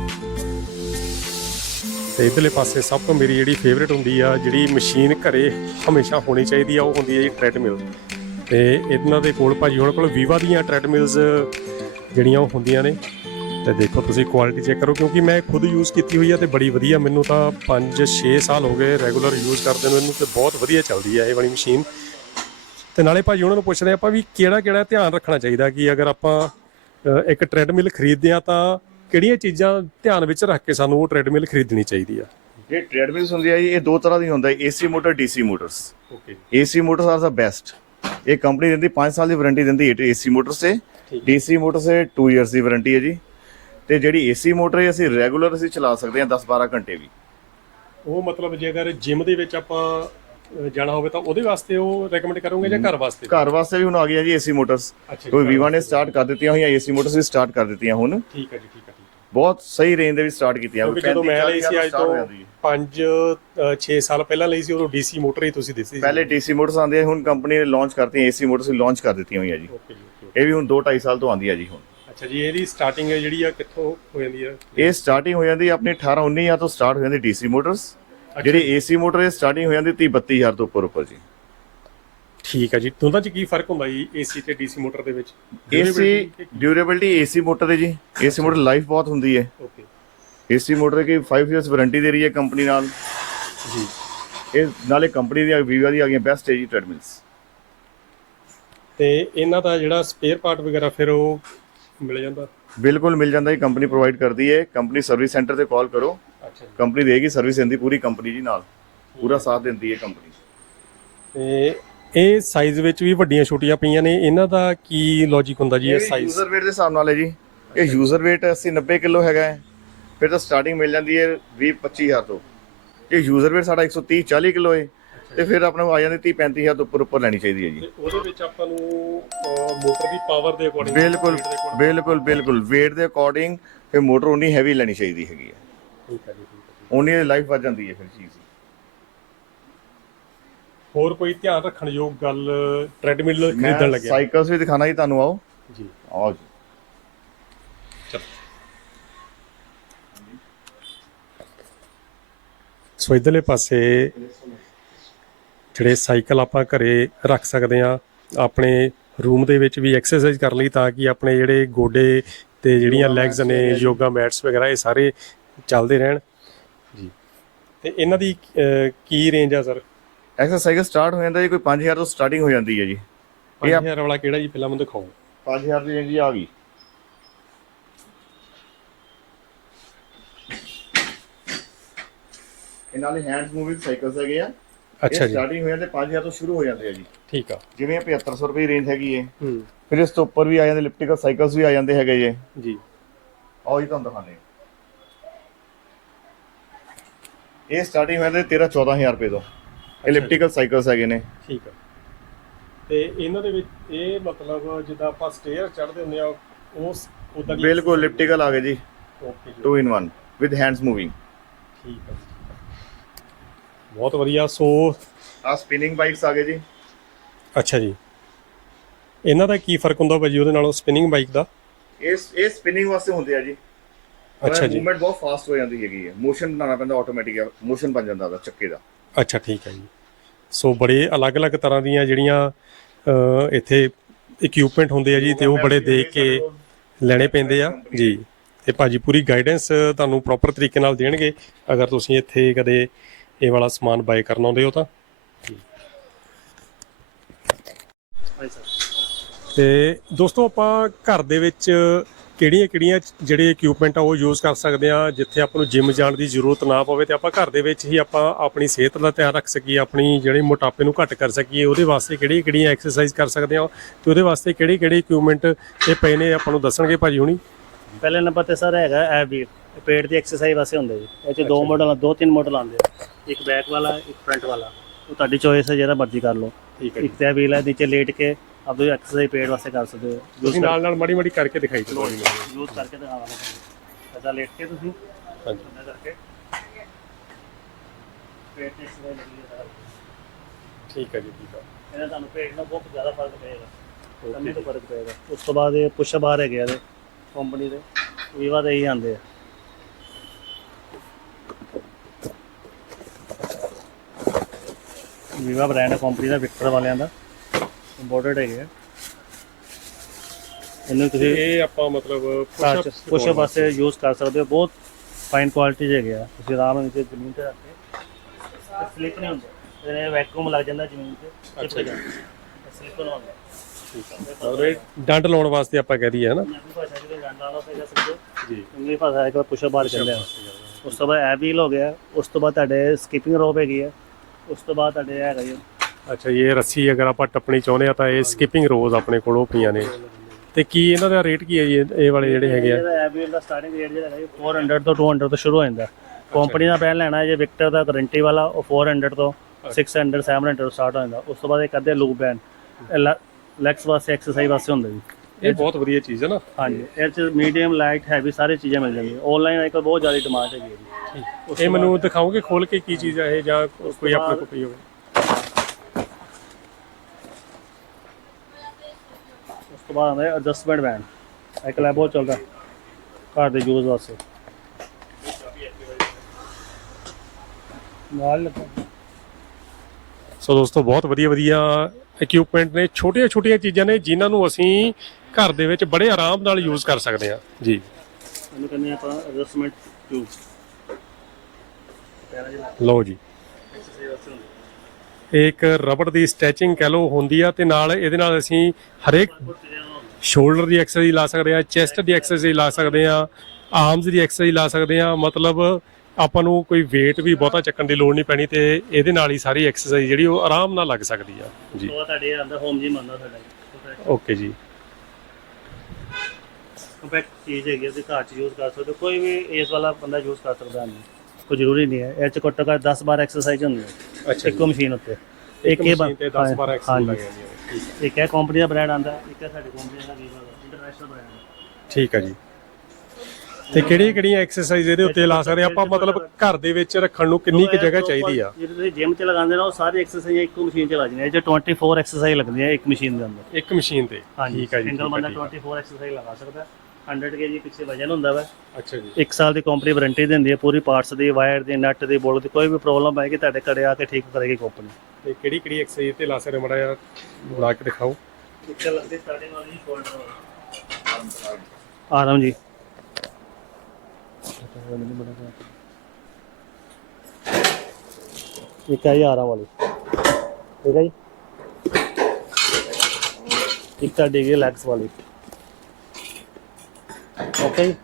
ਤੇ ਇਧਰਲੇ ਪਾਸੇ ਸਭ ਤੋਂ ਮੇਰੀ ਜਿਹੜੀ ਫੇਵਰੇਟ ਹੁੰਦੀ ਆ, ਜਿਹੜੀ ਮਸ਼ੀਨ ਘਰੇ ਹਮੇਸ਼ਾ ਹੋਣੀ ਚਾਹੀਦੀ ਆ, ਉਹ ਹੁੰਦੀ ਹੈ ਜੀ ਟ੍ਰੈਡਮਿਲ ਤੇ ਇਹਨਾਂ ਦੇ ਕੋਲ ਭਾਜੀ ਉਹਨਾਂ ਕੋਲ ਵੀਵਾ ਦੀਆਂ ਟ੍ਰੈਡਮਿਲਸ ਜਿਹੜੀਆਂ ਉਹ ਹੁੰਦੀਆਂ ਨੇ। ਤੇ ਦੇਖੋ ਤੁਸੀਂ ਕੁਆਲਿਟੀ ਚੈੱਕ ਕਰੋ, ਕਿਉਂਕਿ ਮੈਂ ਖੁਦ ਯੂਜ਼ ਕੀਤੀ ਹੋਈ ਆ ਤੇ ਬੜੀ ਵਧੀਆ, ਮੈਨੂੰ ਤਾਂ 5-6 ਸਾਲ ਹੋ ਗਏ ਰੈਗੂਲਰ ਯੂਜ਼ ਕਰਦੇ ਨੂੰ ਇਹਨੂੰ ਤੇ ਬਹੁਤ ਵਧੀਆ ਚੱਲਦੀ ਆ ਇਹ ਵਾਲੀ ਮਸ਼ੀਨ ਤੇ ਨਾਲੇ ਭਾਜੀ ਉਹਨਾਂ ਨੂੰ ਪੁੱਛਦੇ ਆਪਾਂ ਵੀ ਕਿਹੜਾ ਕਿਹੜਾ ਧਿਆਨ ਰੱਖਣਾ ਚਾਹੀਦਾ, ਕਿ ਅਗਰ ਆਪਾਂ ਇੱਕ ਟ੍ਰੈਡਮਿਲ ਖਰੀਦਦੇ ਆ ਤਾਂ ਕਿਹੜੀਆਂ ਚੀਜ਼ਾਂ ਧਿਆਨ ਵਿੱਚ ਰੱਖ ਕੇ ਸਾਨੂੰ ਉਹ ਟ੍ਰੈਡਮਿਲ ਖਰੀਦਣੀ ਚਾਹੀਦੀ ਆ? ਇਹ ਟ੍ਰੈਡਮਿਲਸ ਹੁੰਦੀ ਹੈ ਜੀ ਇਹ ਦੋ ਤਰ੍ਹਾਂ ਦੀ ਹੁੰਦਾ ਹੈ AC motor DC motors okay AC motors are the best ਇਹ ਕੰਪਨੀ ਦਿੰਦੀ 5 ਸਾਲ ਦੀ ਵਾਰੰਟੀ ਦਿੰਦੀ ਹੈ ਏਸੀ ਮੋਟਰਸ ਤੇ। ਠੀਕ। ਡੀਸੀ ਮੋਟਰਸ ਤੇ 2 ਇਅਰਸ ਦੀ ਵਾਰੰਟੀ ਹੈ ਜੀ। ਤੇ ਜਿਹੜੀ ਏਸੀ ਮੋਟਰ ਹੈ ਅਸੀਂ ਰੈਗੂਲਰ ਅਸੀਂ ਚਲਾ ਸਕਦੇ ਹਾਂ 10-12 ਘੰਟੇ ਵੀ। ਉਹ ਮਤਲਬ ਜੇ ਅਗਰ ਜਿਮ ਦੇ ਵਿੱਚ ਆਪਾਂ ਜਾਣਾ ਹੋਵੇ ਤਾਂ ਉਹਦੇ ਵਾਸਤੇ ਉਹ ਰეკਮੈਂਡ ਕਰੋਗੇ ਜਾਂ ਘਰ ਵਾਸਤੇ? ਘਰ ਵਾਸਤੇ ਵੀ ਹੁਣ ਆ ਗਿਆ ਜੀ ਏਸੀ ਮੋਟਰਸ। ਅੱਛਾ ਕੋਈ ਵੀਵਾ ਨੇ ਸਟਾਰਟ ਕਰ ਦਿੱਤੀਆਂ ਹੋਈਆਂ ਏਸੀ ਮੋਟਰਸ ਵੀ ਸਟਾਰਟ ਕਰ ਦਿੱਤੀਆਂ ਹੁਣ। ਠੀਕ ਹੈ ਜੀ ਠੀਕ ਹੈ ਠੀਕ ਹੈ। ਬਹੁਤ ਸਹੀ ਰੇਂਜ ਦੇ ਵੀ ਸਟਾਰਟ ਕੀਤੀਆਂ। ਕਿਉਂਕਿ ਜਦੋਂ ਮੈਂ ਲਈ ਸੀ ਅੱਜ ਤੋਂ 5 6 ਸਾਲ ਪਹਿਲਾਂ ਲਈ ਸੀ ਉਦੋਂ ਡੀਸੀ ਮੋਟਰ ਹੀ ਤੁਸੀਂ ਦਿੱਤੀ ਸੀ। ਪਹਿਲੇ ਡੀਸੀ ਮੋਟਰਸ ਆਉਂਦੇ ਆ, ਹੁਣ ਕੰਪਨੀ ਨੇ ਲਾਂਚ ਕਰਤੀਆਂ ਏਸੀ ਮੋਟਰਸ ਵੀ ਲਾਂਚ ਕਰ ਦਿੱਤੀਆਂ ਹੋਈਆਂ ਜੀ। ਓਕੇ ਜੀ ਇਹ ਵੀ ਹੁਣ 2-2.5 ਸਾਲ ਤੋਂ ਆਉਂਦੀ ਆ ਜੀ ਹੁਣ। ਅੱਛਾ ਜੀ ਇਹਦੀ ਸਟਾਰਟਿੰਗ ਜਿਹੜੀ ਆ ਕਿੱਥੋਂ ਹੋ ਜਾਂਦੀ ਆ ਇਹ ਸਟਾਰਟਿੰਗ ਹੋ ਜਾਂਦੀ ਆਪਣੀ 18 19 ਹਜ਼ਾਰ ਤੋਂ ਸਟਾਰਟ ਹੋ ਜਾਂਦੀ ਡੀਸੀ ਮੋਟਰਸ। ਜਿਹੜੀ ਏਸੀ ਮੋਟਰ ਇਹ ਸਟਾਰਟਿੰਗ ਹੋ ਜਾਂਦੀ 30 32 ਹਜ਼ਾਰ ਤੋਂ ਉੱਪਰ ਉੱਪਰ ਜੀ। ਠੀਕ ਹੈ ਜੀ। ਦੋਨਾਂ 'ਚ ਕੀ ਫ਼ਰਕ ਹੁੰਦਾ ਜੀ ਏਸੀ ਤੇ ਡੀਸੀ ਮੋਟਰ ਦੇ ਵਿੱਚ? ਏਸੀ ਡਿਊਰੇਬਿਲਟੀ ਏਸੀ ਮੋਟਰ ਦੇ ਜੀ। ਏਸੀ ਮੋਟਰ ਲਾਈਫ ਬਹੁਤ ਹੁੰਦੀ ਹੈ। ਓਕੇ ਏਸੀ ਮੋਟਰ ਕੀ 5 ਇਅਰਸ ਵਾਰੰਟੀ ਦੇ ਰਹੀ ਹੈ ਕੰਪਨੀ ਨਾਲ। ਜੀ। ਇਹ ਨਾਲੇ ਕੰਪਨੀ ਦੀ ਵੀਵਾ ਦੀ ਆ ਗਈਆਂ ਬੈਸਟ ਹੈ ਜੀ ਟ੍ਰੈਡਮਿਲਸ ਤੇ ਇਹਨਾਂ ਦਾ ਜਿਹੜਾ ਸਪੇਅਰ ਪਾਰਟ ਵਗੈਰਾ ਫਿਰ ਉਹ ਮਿਲ ਜਾਂਦਾ? ਬਿਲਕੁਲ ਮਿਲ ਜਾਂਦਾ ਹੈ ਕੰਪਨੀ ਪ੍ਰੋਵਾਈਡ ਕਰਦੀ ਹੈ। ਕੰਪਨੀ ਸਰਵਿਸ ਸੈਂਟਰ ਤੇ ਕਾਲ ਕਰੋ। ਕੰਪਨੀ ਦੇਗੀ ਸਰਵਿਸ ਦਿੰਦੀ ਪੂਰੀ ਕੰਪਨੀ ਜੀ ਨਾਲ। ਪੂਰਾ ਸਾਥ ਦਿੰਦੀ ਹੈ ਕੰਪਨੀ। ਤੇ ਇਹ ਸਾਈਜ਼ ਵਿੱਚ ਵੀ ਵੱਡੀਆਂ ਛੋਟੀਆਂ ਪਈਆਂ ਨੇ। ਇਹਨਾਂ ਦਾ ਕੀ ਲੌਜੀਕ ਹੁੰਦਾ ਜੀ ਇਹ ਸਾਈਜ਼ ਯੂਜ਼ਰ weight ਦੇ ਹਿਸਾਬ ਨਾਲ ਹੈ ਜੀ। ਇਹ ਯੂਜ਼ਰ weight 80 90 ਕਿਲੋ ਹੈਗਾ ਹੈ। ਫਿਰ ਤਾਂ ਸਟਾਰਟਿੰਗ ਮਿਲ ਜਾਂਦੀ ਹੈ 20 25000 ਤੋਂ। ਇਹ ਯੂਜ਼ਰ weight ਸਾਡਾ 130 40 ਕਿਲੋ ਹੈ। ਤੇ ਫਿਰ ਆਪਣੇ ਨੂੰ ਆ ਜਾਂਦੀ 30 35000 ਤੋਂ ਉੱਪਰ ਉੱਪਰ ਲੈਣੀ ਚਾਹੀਦੀ ਹੈ ਜੀ। ਉਹਦੇ ਵਿੱਚ ਆਪਾਂ ਨੂੰ ਮੋਟਰ ਦੀ ਪਾਵਰ ਦੇ ਅਕੋਰਡਿੰਗ ਬਿਲਕੁਲ ਬਿਲਕੁਲ ਬਿਲਕੁਲ। weight ਦੇ ਅਕੋਰਡਿੰਗ ਫਿਰ ਮੋਟਰ ਉਨੀ ਹੈਵੀ ਲੈਣੀ ਚਾਹੀਦੀ ਹੈਗੀ ਹੈ। ਉਨੀ ਲਾਈਫ ਵੱਧ ਜਾਂਦੀ ਹੈ ਫਿਰ ਚੀਜ਼ ਦੀ। ਹੋਰ ਕੋਈ ਧਿਆਨ ਰੱਖਣ ਯੋਗ ਗੱਲ ਟ੍ਰੈਡਮਿਲ ਖਰੀਦਣ ਮੈਂ ਲੱਗਿਆ? ਸਾਈਕਲਸ ਵੀ ਦਿਖਾਣਾ ਜੀ ਤੁਹਾਨੂੰ ਆਓ। ਜੀ। ਆਓ ਜੀ। ਸੋ ਇਧਰਲੇ ਪਾਸੇ ਜਿਹੜੇ ਸਾਈਕਲ ਆਪਾਂ ਘਰੇ ਰੱਖ ਸਕਦੇ ਆ ਆਪਣੇ ਰੂਮ ਦੇ ਵਿੱਚ ਵੀ ਐਕਸਰਸਾਈਜ਼ ਕਰਨ ਲਈ ਤਾਂ ਕਿ ਆਪਣੇ ਜਿਹੜੇ ਗੋਡੇ ਤੇ ਜਿਹੜੀਆਂ ਲੈਗਸ ਨੇ ਯੋਗਾ ਮੈਟਸ ਵਗੈਰਾ ਇਹ ਸਾਰੇ ਚੱਲਦੇ ਰਹਿਣ। ਤੇ ਇਹਨਾਂ ਦੀ ਅਹ, ਕੀ ਰੇਂਜ ਆ ਸਰ ਐਕਸਰਸਾਈਜ਼ ਸਟਾਰਟ ਹੋ ਜਾਂਦਾ ਜੀ ਕੋਈ 5000 ਤੋਂ ਸਟਾਰਟਿੰਗ ਹੋ ਜਾਂਦੀ ਹੈ ਜੀ। ਇਹ 5000 ਵਾਲਾ ਕਿਹੜਾ ਜੀ? ਪਹਿਲਾਂ ਮੈਨੂੰ ਦਿਖਾਓ। 5000 ਦੀ ਰੇਂਜ ਹੀ ਆ ਗਈ। ਇਹ ਨਾਲੇ ਹੈਂਡਸ ਮੂਵਿੰਗ ਸਾਈਕਲਸ ਹੈਗੇ ਆ। ਅੱਛਾ ਜੀ। ਸਟਾਰਟਿੰਗ ਹੋ ਜਾਂਦੇ 5000 ਤੋਂ ਸ਼ੁਰੂ ਹੋ ਜਾਂਦੇ ਆ ਜੀ। ਠੀਕ ਆ। ਜਿਵੇਂ 7500 ਰੁਪਏ ਰੇਂਜ ਹੈਗੀ ਹੈ ਹੂੰ। ਫਿਰ ਇਸ ਤੋਂ ਉੱਪਰ ਵੀ ਆ ਜਾਂਦੇ ਇਲਿਪਟੀਕਲ ਸਾਈਕਲਸ ਵੀ ਆ ਜਾਂਦੇ ਹੈਗੇ ਜੇ। ਜੀ। ਆਓ ਜੀ ਤੁਹਾਨੂੰ ਦਿਖਾਉਂਦੇ ਹਾਂ। ਇਹ ਸਟਾਰਟਿੰਗ ਹੋ ਜਾਂਦੇ 13 14000 ਰੁਪਏ ਤੋਂ। ਇਲਿਪਟੀਕਲ ਸਾਈਕਲਸ ਹੈਗੇ ਨੇ। ਠੀਕ ਆ। ਤੇ ਇਹਨਾਂ ਦੇ ਵਿੱਚ ਇਹ ਮਤਲਬ ਜਿੱਦਾਂ ਆਪਾਂ ਸਟੇਅਰ ਚੜ੍ਹਦੇ ਹੁੰਦੇ ਆ ਉਸ ਉਦਾਂ ਦੀ ਬਿਲਕੁਲ ਇਲਿਪਟੀਕਲ ਆ ਗਏ ਜੀ। ਓਕੇ ਜੀ। 2 ਇਨ 1 ਵਿਦ ਹੈਂਡਸ ਮੂਵਿੰਗ ਠੀਕ ਆ ਬਹੁਤ ਵਧੀਆ। ਸੋ ਆ ਸਪਿਨਿੰਗ ਬਾਈਕਸ ਆ ਗਏ ਜੀ। ਅੱਛਾ ਜੀ। ਇਹਨਾਂ ਦਾ ਕੀ ਫ਼ਰਕ ਹੁੰਦਾ ਭਾਜੀ ਉਹਦੇ ਨਾਲੋਂ ਸਪਿਨਿੰਗ ਬਾਈਕ ਦਾ? ਇਹ ਇਹ ਸਪਿਨਿੰਗ ਵਾਸਤੇ ਹੁੰਦੇ ਆ ਜੀ। ਅੱਛਾ ਜੀ। ਮੂਵਮੈਂਟ ਬਹੁਤ ਫਾਸਟ ਹੋ ਜਾਂਦੀ ਹੈਗੀ ਹੈ। ਮੋਸ਼ਨ ਬਣਾਉਣਾ ਪੈਂਦਾ ਆਟੋਮੈਟਿਕ ਮੋਸ਼ਨ ਬਣ ਜਾਂਦਾ ਉਹਦਾ ਚੱਕੇ ਦਾ। ਅੱਛਾ ਠੀਕ ਹੈ ਜੀ। ਸੋ ਬੜੇ ਅਲੱਗ-ਅਲੱਗ ਤਰ੍ਹਾਂ ਦੀਆਂ ਜਿਹੜੀਆਂ ਅ, ਇੱਥੇ ਇਕਵਿਪਮੈਂਟ ਹੁੰਦੇ ਆ ਜੀ ਤੇ ਉਹ ਬੜੇ ਦੇਖ ਕੇ ਲੈਣੇ ਪੈਂਦੇ ਆ। ਜੀ। ਤੇ ਭਾਜੀ ਪੂਰੀ ਗਾਈਡੈਂਸ ਤੁਹਾਨੂੰ ਪ੍ਰੋਪਰ ਤਰੀਕੇ ਨਾਲ ਦੇਣਗੇ। ਅਗਰ ਤੁਸੀਂ ਇੱਥੇ ਕਦੇ ਇਹ ਵਾਲਾ ਸਮਾਨ ਬਾਏ ਕਰਨ ਆਉਂਦੇ ਹੋ ਤਾਂ। ਤੇ ਦੋਸਤੋ ਆਪਾਂ ਘਰ ਦੇ ਵਿੱਚ ਕਿਹੜੀਆਂ-ਕਿਹੜੀਆਂ ਜਿਹੜੇ ਇਕਵਿਪਮੈਂਟ ਆ ਉਹ ਯੂਜ਼ ਕਰ ਸਕਦੇ ਆ ਜਿੱਥੇ ਆਪਾਂ ਨੂੰ ਜਿਮ ਜਾਣ ਦੀ ਜ਼ਰੂਰਤ ਨਾ ਪਵੇ ਤੇ ਆਪਾਂ ਘਰ ਦੇ ਵਿੱਚ ਹੀ ਆਪਾਂ ਆਪਣੀ ਸਿਹਤ ਦਾ ਧਿਆਨ ਰੱਖ ਸਕੀਏ ਆਪਣੀ ਜਿਹੜੇ ਮੋਟਾਪੇ ਨੂੰ ਘੱਟ ਕਰ ਸਕੀਏ ਉਹਦੇ ਵਾਸਤੇ ਕਿਹੜੀਆਂ-ਕਿਹੜੀਆਂ ਐਕਸਰਸਾਈਜ਼ ਕਰ ਸਕਦੇ ਆ ਤੇ ਉਹਦੇ ਵਾਸਤੇ ਕਿਹੜੇ-ਕਿਹੜੇ ਇਕਵਿਪਮੈਂਟ ਇਹ ਪਏ ਨੇ ਆਪਾਂ ਨੂੰ ਦੱਸਣਗੇ ਭਾਜੀ ਹੁਣੀ? ਪਹਿਲੇ ਨੰਬਰ ਤੇ ਸਰ ਹੈਗਾ ਐ ਵੀਲ ਪੇਟ ਦੀ ਐਕਸਰਸਾਈਜ਼ ਵਾਸਤੇ ਹੁੰਦੇ ਜੀ। ਇਹ ਚ ਦੋ ਮਾਡਲ ਦੋ ਤਿੰਨ ਮਾਡਲ ਆਉਂਦੇ ਆ। ਇੱਕ ਬੈਕ ਵਾਲਾ ਇੱਕ ਫਰੰਟ ਵਾਲਾ। ਉਹ ਤੁਹਾਡੀ ਚੋਇਸ ਹੈ ਜਿਹੜਾ ਮਰਜ਼ੀ ਕਰ ਲਓ। ਠੀਕ ਇੱਕ ਤੇ ਵੀਲ ਹੈ ਨੀਚੇ ਲੇਟ ਕੇ ਆਪ ਤੁਸੀਂ ਐਕਸਰਸਾਈਜ਼ ਪੇਟ ਵਾਸਤੇ ਕਰ ਸਕਦੇ ਹੋ। ਤੁਸੀਂ ਨਾਲ ਨਾਲ ਮੜੀ ਮੜੀ ਕਰਕੇ ਦਿਖਾਈ ਮੈਨੂੰ। ਯੂਜ਼ ਕਰਕੇ ਦਿਖਾਵਾਂਗਾ ਅਜਾ ਲੇਟ ਕੇ ਤੁਸੀਂ? ਹਾਂਜੀ। ਇੰਨਾ ਕਰਕੇ। ਪੇਟ ਦੀ ਐਕਸਰਸਾਈਜ਼ ਲੱਗੀ ਹੈ ਠੀਕ ਹੈ ਜੀ ਠੀਕ ਆ ਇਹਨਾਂ ਤੁਹਾਨੂੰ ਪੇਟ ਨਾਲ ਬਹੁਤ ਜ਼ਿਆਦਾ ਫ਼ਰਕ ਪਏਗਾ। ਕੰਨੀ ਤੋਂ ਫ਼ਰਕ ਪਏਗਾ। ਉਸ ਤੋਂ ਬਾਅਦ ਇਹ ਪੁਸ਼ ਬਾਹਰ ਹੈਗੇ ਆ ਇਹਦੇ ਕੰਪਨੀ ਦੇ। ਵੀਵਾ ਦੇ ਹੀ ਆਉਂਦੇ ਆ। ਵੀਵਾ ਬ੍ਰਾਂਡ ਹੈ ਕੰਪਨੀ ਦਾ ਵਿਕਟਰ ਵਾਲਿਆਂ ਦਾ। ਇੰਪੋਰਟਡ ਹੈਗੇ ਆ ਇਹਨੂੰ ਤੁਸੀਂ ਇਹ ਆਪਾਂ ਮਤਲਬ ਪੁਸ਼ push-ups ਪੁਸ਼ ਕਰਵਾਉਣ ਵਾਸਤੇ ਯੂਜ਼ ਕਰ ਸਕਦੇ ਹੋ। ਬਹੁਤ ਫਾਈਨ ਕੁਆਲਿਟੀ ਦੇ ਹੈਗੇ ਆ। ਤੁਸੀਂ ਆਰਾਮ ਨਾਲ ਨੀਚੇ ਜ਼ਮੀਨ ਤੇ ਰੱਖ ਕੇ ਸਲਿਪ ਨਹੀਂ ਹੁੰਦਾ। ਇਹਨੇ ਵੈਕੂਮ ਲੱਗ ਜਾਂਦਾ ਜ਼ਮੀਨ ਤੇ। ਅੱਛਾ ਜੀ। ਸਲਿਪ ਨਹੀਂ ਹੁੰਦਾ ਇਹ ਡੰਡ ਲਾਉਣ ਵਾਸਤੇ ਆਪਾਂ ਕਹਿ ਦਈਏ ਹਨਾ? ਜੀ। ਇੰਗਲਿਸ਼ ਭਾਸ਼ਾ ਇੱਕ ਪੁਸ਼ ਬਾਹਰ ਕਹਿੰਦੇ ਆ ਉਸ ਤੋਂ ਬਾਅਦ ਐਬੀਲ ਹੋ ਗਿਆ। ਉਸ ਤੋਂ ਬਾਅਦ ਤੁਹਾਡੇ ਸਕਿਪਿੰਗ ਰੋਪ ਹੈਗੀ ਹੈ ਉਸ ਤੋਂ ਬਾਅਦ ਤੁਹਾਡੇ ਹੈਗਾ ਜੀ ਅੱਛਾ ਇਹ ਰੱਸੀ ਅਗਰ ਆਪਾਂ ਟੱਪਣੀ ਚਾਹੁੰਦੇ ਆ ਤਾਂ ਇਹ ਸਕਿਪਿੰਗ ਰੋਜ਼ ਆਪਣੇ ਕੋਲੋਂ ਪਈਆਂ ਨੇ। ਤੇ ਕੀ ਇਹਨਾਂ ਦਾ ਰੇਟ ਕੀ ਹੈ ਜੀ? ਇਹ ਵਾਲੇ ਜਿਹੜੇ ਹੈਗੇ ਆ? ਇਹਦਾ ਐਬੀਲ ਦਾ ਸਟਾਰਟਿੰਗ ਰੇਟ ਜਿਹੜਾ ਹੈਗਾ ਜੀ 400 ਤੋਂ 200 ਤੋਂ ਸ਼ੁਰੂ ਹੋ ਜਾਂਦਾ। ਕੰਪਨੀ ਦਾ ਬ੍ਰਾਂਡ ਲੈਣਾ ਹੈ ਜੇ ਵਿਕਟਰ ਦਾ ਗਾਰੰਟੀ ਵਾਲਾ ਉਹ 400 ਤੋਂ 600 700 ਤੋਂ ਸਟਾਰਟ ਹੋ ਜਾਂਦਾ। ਉਸ ਤੋਂ ਬਾਅਦ ਇੱਕ ਅੱਧੇ ਲੂਪ ਬੈਂਡ ਲੈਗਸ ਵਾਸਤੇ ਐਕਸਰਸਾਈਜ਼ ਵਾਸਤੇ ਹੁੰਦਾ ਜੀ। ਇਹ ਬਹੁਤ ਵਧੀਆ ਚੀਜ਼ ਹੈ ਨਾ। ਹਾਂਜੀ ਇਹ ਚ ਮੀਡੀਅਮ ਲਾਈਟ ਹੈਵੀ ਸਾਰੀ ਚੀਜ਼ਾਂ ਮਿਲ ਜਾਂਦੀਆਂ। ਆਨਲਾਈਨ ਅੱਜ ਬਹੁਤ ਜ਼ਿਆਦਾ ਡਿਮਾਂਡ ਹੈਗੀ ਹੈ ਇਹ ਮੈਨੂੰ ਦਿਖਾਓਗੇ ਖੋਲ ਕੇ ਕੀ ਚੀਜ਼ ਹੈ ਇਹ ਜਾਂ ਕੋਈ ਆਪਣੇ ਕੋਲ ਪਈ ਹੋਵੇ? ਤੋਂ ਬਾਅਦ ਆਉਂਦਾ ਐਡਜਸਟਮੈਂਟ ਬੈਂਡ ਇੱਕ ਲੈ ਬਹੁਤ ਚੱਲਦਾ ਘਰ ਦੇ ਯੂਜ਼ ਵਾਸਤੇ। ਨਾਲ ਲੱਗਾ। ਸੋ ਦੋਸਤੋ ਬਹੁਤ ਵਧੀਆ ਵਧੀਆ ਇਕਵਿਪਮੈਂਟ ਨੇ ਛੋਟੀਆਂ ਛੋਟੀਆਂ ਚੀਜ਼ਾਂ ਨੇ ਜਿਨ੍ਹਾਂ ਨੂੰ ਅਸੀਂ ਘਰ ਦੇ ਵਿੱਚ ਬੜੇ ਆਰਾਮ ਨਾਲ ਯੂਜ਼ ਕਰ ਸਕਦੇ ਹਾਂ। ਜੀ। ਇਹਨੂੰ ਕਹਿੰਦੇ ਆਪਾਂ ਐਡਜਸਟਮੈਂਟ ਟਿਊਬ ਪੈਰਾਂ ਦੀ ਲਓ ਜੀ। ਇਹ ਇੱਕ ਰਬੜ ਦੀ ਸਟੈਚਿੰਗ ਕਹਿ ਲਓ ਹੁੰਦੀ ਆ ਤੇ ਨਾਲ ਇਹਦੇ ਨਾਲ ਅਸੀਂ ਹਰੇਕ ਸ਼ੋਲਡਰ ਦੀ ਐਕਸਰਸਾਈਜ਼ ਲਾ ਸਕਦੇ ਆ ਚੈਸਟ ਦੀ ਐਕਸਰਸਾਈਜ਼ ਲਾ ਸਕਦੇ ਆ ਆਰਮਸ ਦੀ ਐਕਸਰਸਾਈਜ਼ ਲਾ ਸਕਦੇ ਆ ਮਤਲਬ ਆਪਾਂ ਨੂੰ ਕੋਈ weight ਵੀ ਬਹੁਤਾ ਚੱਕਣ ਦੀ ਲੋੜ ਨਹੀਂ ਪੈਣੀ ਤੇ ਇਹਦੇ ਨਾਲ ਹੀ ਸਾਰੀ ਐਕਸਰਸਾਈਜ਼ ਜਿਹੜੀ ਉਹ ਆਰਾਮ ਨਾਲ ਲੱਗ ਸਕਦੀ ਆ। ਜੀ। ਉਹ ਤੁਹਾਡੇ ਅੰਦਰ ਹੋਮ ਜਿਮ ਆਉਂਦਾ ਸਾਡਾ ਓਕੇ ਜੀ। ਕੰਪੈਕਟ ਚੀਜ਼ ਹੈਗੀ ਤੁਸੀਂ ਘਰ ਚ ਯੂਜ਼ ਕਰ ਸਕਦੇ ਕੋਈ ਵੀ ਏਜ ਵਾਲਾ ਬੰਦਾ ਯੂਜ਼ ਕਰ ਸਕਦਾ ਨਹੀਂ ਕੋਈ ਜ਼ਰੂਰੀ ਨਹੀਂ ਹੈ। ਇਹ ਚ ਘੱਟੋ ਘੱਟ 10 12 ਐਕਸਰਸਾਈਜ਼ ਹੁੰਦੀਆਂ। ਅੱਛਾ ਇੱਕੋ ਮਸ਼ੀਨ ਉੱਤੇ। ਇੱਕ ਇਹ ਮਸ਼ੀਨ ਤੇ 10 12 ਐਕਸਰਸਾਈਜ਼। ਲੱਗ ਨੇ। ਠੀਕ- ਇੱਕ ਹੈ ਕੰਪਨੀ ਦਾ ਬ੍ਰਾਂਡ ਆਂਦਾ ਇੱਕ ਹੈ ਸਾਡੀ ਕੰਪਨੀ ਦਾ ਇੰਟਰਨੈਸ਼ਨਲ ਬ੍ਰਾਂਡ ਠੀਕ ਆ ਜੀ। ਤੇ ਕਿਹੜੀਆਂ ਕਿਹੜੀਆਂ ਐਕਸਰਸਾਈਜ਼ ਇਹਦੇ ਉੱਤੇ ਲਾ ਸਕਦੇ? ਆਪਾਂ ਮਤਲਬ ਘਰ ਦੇ ਵਿੱਚ ਰੱਖਣ ਨੂੰ ਕਿੰਨੀ ਕੁ ਜਗ੍ਹਾ ਚਾਹੀਦੀ ਆ? ਜਿਹੜੇ ਤੁਸੀਂ ਜਿਮ 'ਚ ਲਗਾਉਂਦੇ ਨਾ ਉਹ ਸਾਰੀ ਐਕਸਰਸਾਈਜ਼ ਇੱਕੋ ਮਸ਼ੀਨ 'ਚ ਲੱਗ ਜਾਂਦੀਆਂ ਇਹ 'ਚ 24 ਐਕਸਰਸਾਈਜ਼ ਲੱਗਦੀਆਂ ਇੱਕ ਮਸ਼ੀਨ ਦੇ ਅੰਦਰ। ਇੱਕ ਮਸ਼ੀਨ ਤੇ। ਠੀਕ ਆ ਜੀ ਸਿੰਗਲ ਬੰਦਾ ਠੀਕ ਆ। 24 ਐਕਸਰਸਾਈਜ਼ ਲਗਾ ਸਕਦਾ। ਹੈ। 100 kg ਪਿੱਛੇ ਵਜਨ ਹੁੰਦਾ ਵਾ। ਅੱਛਾ ਜੀ। ਇੱਕ ਸਾਲ ਦੀ ਕੰਪਨੀ ਵਾਰੰਟੀ ਦਿੰਦੀ ਹੈ ਪੂਰੀ ਪਾਰਟਸ ਦੀ ਵਾਇਰ ਦੀ ਨਟ ਦੀ ਬੋਲ ਦੀ ਕੋਈ ਵੀ ਪ੍ਰੋਬਲਮ ਆਏਗੀ ਤੁਹਾਡੇ ਘਰੇ ਆ ਕੇ ਠੀਕ ਕਰੇਗੀ ਕੰਪਨੀ ਤੇ ਕਿਹੜੀ ਕਿਹੜੀ ਐਕਸਰਸਾਈਜ਼ ਤੇ ਲਾ ਸਕਦੇ ਮੜਾ ਜਿਹਾ ਲਾ ਕੇ ਦਿਖਾਓ। ਇੱਕ ਲੱਗਦੀ ਸਟਾਰਟਿੰਗ ਵਾਲੀ ਸ਼ੋਲਡਰ ਆਰਾਮ ਜੀ। ਇੱਕ ਹੈ ਆਰਾਮ ਵਾਲੀ। ਠੀਕ ਹੈ ਜੀ। ਇੱਕ ਤਾਂ ਡਿਗੀ ਲੈਗਸ ਵਾਲੀ। ਓਕੇ ਜੀ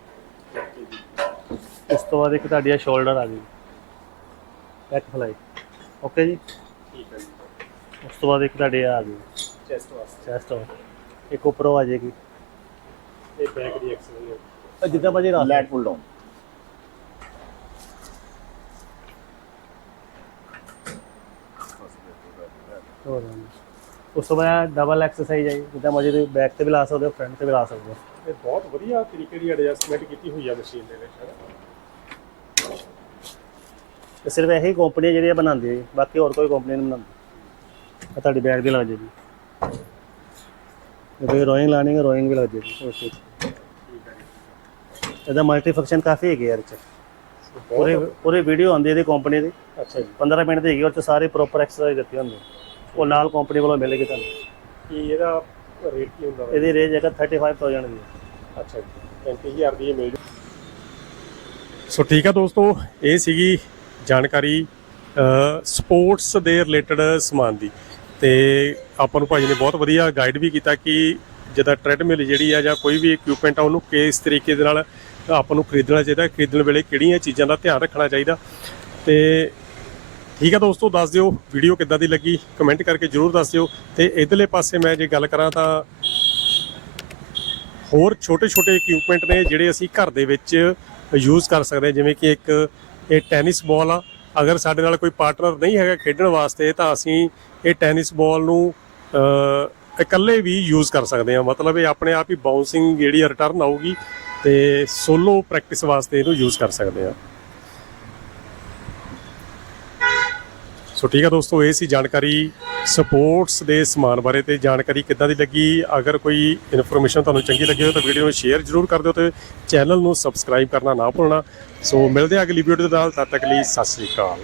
ਉਸ ਤੋਂ ਬਾਅਦ ਇੱਕ ਤੁਹਾਡੀ ਸ਼ੋਲਡਰ ਆ ਗਈ। ਬੈਕ ਫਲਾਈ ਓਕੇ ਜੀ? ਠੀਕ ਹੈ ਜੀ। ਉਸ ਤੋਂ ਬਾਅਦ ਇੱਕ ਤੁਹਾਡੀ ਆ ਗਈ। ਚੈਸਟ ਵਾਸਤੇ ਚੈਸਟ ਇੱਕ ਉੱਪਰੋਂ ਆ ਜਾਏਗੀ। ਇਹ ਬੈਕ ਦੀ ਐਕਸਰਸਾਈਜ਼ ਜਿੱਦਾਂ ਰਾਤ ਲੈਟ ਪੁੱਲ ਡਾਊਨ ਹੋ ਜਾਂਦਾ। ਉਸ ਤੋਂ ਬਾਅਦ ਡਬਲ ਐਕਸਰਸਾਈਜ਼ ਹੈ ਜਿੱਦਾਂ ਮਰਜ਼ੀ ਤੁਸੀਂ ਬੈਕ ਤੇ ਵੀ ਲਾ ਸਕਦੇ ਹੋ ਫਰੰਟ ਤੇ ਵੀ ਲਾ ਸਕਦੇ ਹੋ। ਇਹ ਬਹੁਤ ਵਧੀਆ ਤਰੀਕੇ ਦੀ ਐਡਜਸਟਮੈਂਟ ਕੀਤੀ ਹੋਈ ਆ ਮਸ਼ੀਨ ਦੇ ਵਿੱਚ ਤੇ ਸਿਰਫ ਇਹੀ ਕੰਪਨੀ ਜਿਹੜੀਆਂ ਬਣਾਉਂਦੀ ਹੈ ਬਾਕੀ ਹੋਰ ਕੋਈ ਕੰਪਨੀ ਨਹੀਂ ਬਣਾਉਂਦੀ। ਆਹ ਤੁਹਾਡੀ ਬੈਗ ਵੀ ਲੱਗ ਜਾਏਗੀ। ਜੇ ਰੋਇੰਗ ਲਾਣੀ ਹੈ ਰੋਇੰਗ ਵੀ ਲੱਗ ਜਾਏਗੀ। ਓਕੇ ਇਹਦਾ ਮਲਟੀ ਫੰਕਸ਼ਨ ਕਾਫੀ ਹੈਗੇ ਯਾਰ 'ਚ। ਪੂਰੀ ਪੂਰੀ ਵੀਡੀਓ ਆਉਂਦੀ ਇਹਦੀ ਕੰਪਨੀ ਦੀ। ਅੱਛਾ ਜੀ। 15 ਮਿੰਟ ਦੀ ਹੈਗੀ ਉਹ ਚ ਸਾਰੇ ਪ੍ਰੋਪਰ ਐਕਸਰਸਾਈਜ਼ ਦਿੱਤੀ ਹੁੰਦੀ ਉਹ ਨਾਲ ਕੰਪਨੀ ਵੱਲੋਂ ਮਿਲੇਗੀ ਤੁਹਾਨੂੰ। ਕੀ ਇਹਦਾ ਰੇਟ ਕੀ ਹੁੰਦਾ? ਇਹਦੀ ਰੇਂਜ ਹੈਗਾ 35000 ਦੀ। ਅੱਛਾ ਜੀ 35000 ਦੀ ਇਹ ਮਿਲ ਜੂ। ਸੋ ਠੀਕ ਆ ਦੋਸਤੋ, ਇਹ ਸੀਗੀ ਜਾਣਕਾਰੀ ਸਪੋਰਟਸ ਦੇ ਰਿਲੇਟਡ ਸਮਾਨ ਦੀ। ਤੇ ਆਪਾਂ ਨੂੰ ਭਾਜੀ ਨੇ ਬਹੁਤ ਵਧੀਆ ਗਾਈਡ ਵੀ ਕੀਤਾ ਕਿ ਜਿੱਦਾਂ ਟ੍ਰੈਡਮਿਲ ਜਿਹੜੀ ਆ ਜਾਂ ਕੋਈ ਵੀ ਇਕਵਿਪਮੈਂਟ ਆ, ਉਹਨੂੰ ਕਿਸ ਤਰੀਕੇ ਦੇ ਨਾਲ ਆਪਾਂ ਨੂੰ ਖਰੀਦਣਾ ਚਾਹੀਦਾ, ਖਰੀਦਣ ਵੇਲੇ ਕਿਹੜੀਆਂ ਚੀਜ਼ਾਂ ਦਾ ਧਿਆਨ ਰੱਖਣਾ ਚਾਹੀਦਾ। ਤੇ ਠੀਕ ਆ ਦੋਸਤੋ, ਦੱਸ ਦਿਓ ਵੀਡੀਓ ਕਿੱਦਾਂ ਦੀ ਲੱਗੀ ਕਮੈਂਟ ਕਰਕੇ ਜਰੂਰ ਦੱਸ ਦਿਓ। ਤੇ ਇਧਰਲੇ ਪਾਸੇ ਮੈਂ ਜੇ ਗੱਲ ਕਰਾਂ ਤਾਂ ਹੋਰ ਛੋਟੇ-ਛੋਟੇ ਇਕਵਿਪਮੈਂਟ ਨੇ ਜਿਹੜੇ ਅਸੀਂ ਘਰ ਦੇ ਵਿੱਚ ਯੂਜ਼ ਕਰ ਸਕਦੇ ਹਾਂ, ਜਿਵੇਂ ਕਿ ਇੱਕ ਇਹ ਟੈਨਿਸ ਬਾਲ ਆ। ਅਗਰ ਸਾਡੇ ਨਾਲ ਕੋਈ ਪਾਰਟਨਰ ਨਹੀਂ ਹੈਗਾ ਖੇਡਣ ਵਾਸਤੇ, ਤਾਂ ਅਸੀਂ ਇਹ ਟੈਨਿਸ ਬਾਲ ਨੂੰ ਇਕੱਲੇ ਵੀ ਯੂਜ਼ ਕਰ ਸਕਦੇ ਹਾਂ। ਮਤਲਬ ਇਹ ਆਪਣੇ ਆਪ ਹੀ ਬਾਉਂਸਿੰਗ ਜਿਹੜੀ ਰਿਟਰਨ ਆਊਗੀ ਤੇ ਸੋਲੋ ਪ੍ਰੈਕਟਿਸ ਵਾਸਤੇ ਇਹਨੂੰ ਯੂਜ਼ ਕਰ ਸਕਦੇ ਹਾਂ। ਸੋ ਠੀਕ ਆ ਦੋਸਤੋ, ਇਹ ਸੀ ਜਾਣਕਾਰੀ ਸਪੋਰਟਸ ਦੇ ਸਮਾਨ ਬਾਰੇ ਤੇ ਜਾਣਕਾਰੀ ਕਿੱਦਾਂ ਦੀ ਲੱਗੀ? ਅਗਰ ਕੋਈ ਇਨਫੋਰਮੇਸ਼ਨ ਤੁਹਾਨੂੰ ਚੰਗੀ ਲੱਗੀ ਹੋ ਤਾਂ ਵੀਡੀਓ ਨੂੰ ਸ਼ੇਅਰ ਜ਼ਰੂਰ ਕਰ ਦਿਓ ਤੇ ਚੈਨਲ ਨੂੰ ਸਬਸਕ੍ਰਾਈਬ ਕਰਨਾ ਨਾ ਭੁੱਲਣਾ। ਸੋ ਮਿਲਦੇ ਹਾਂ ਅਗਲੀ ਵੀਡੀਓ ਦੇ ਨਾਲ, ਤਦ ਤੱਕ ਲਈ ਸਤਿ ਸ੍ਰੀ ਅਕਾਲ।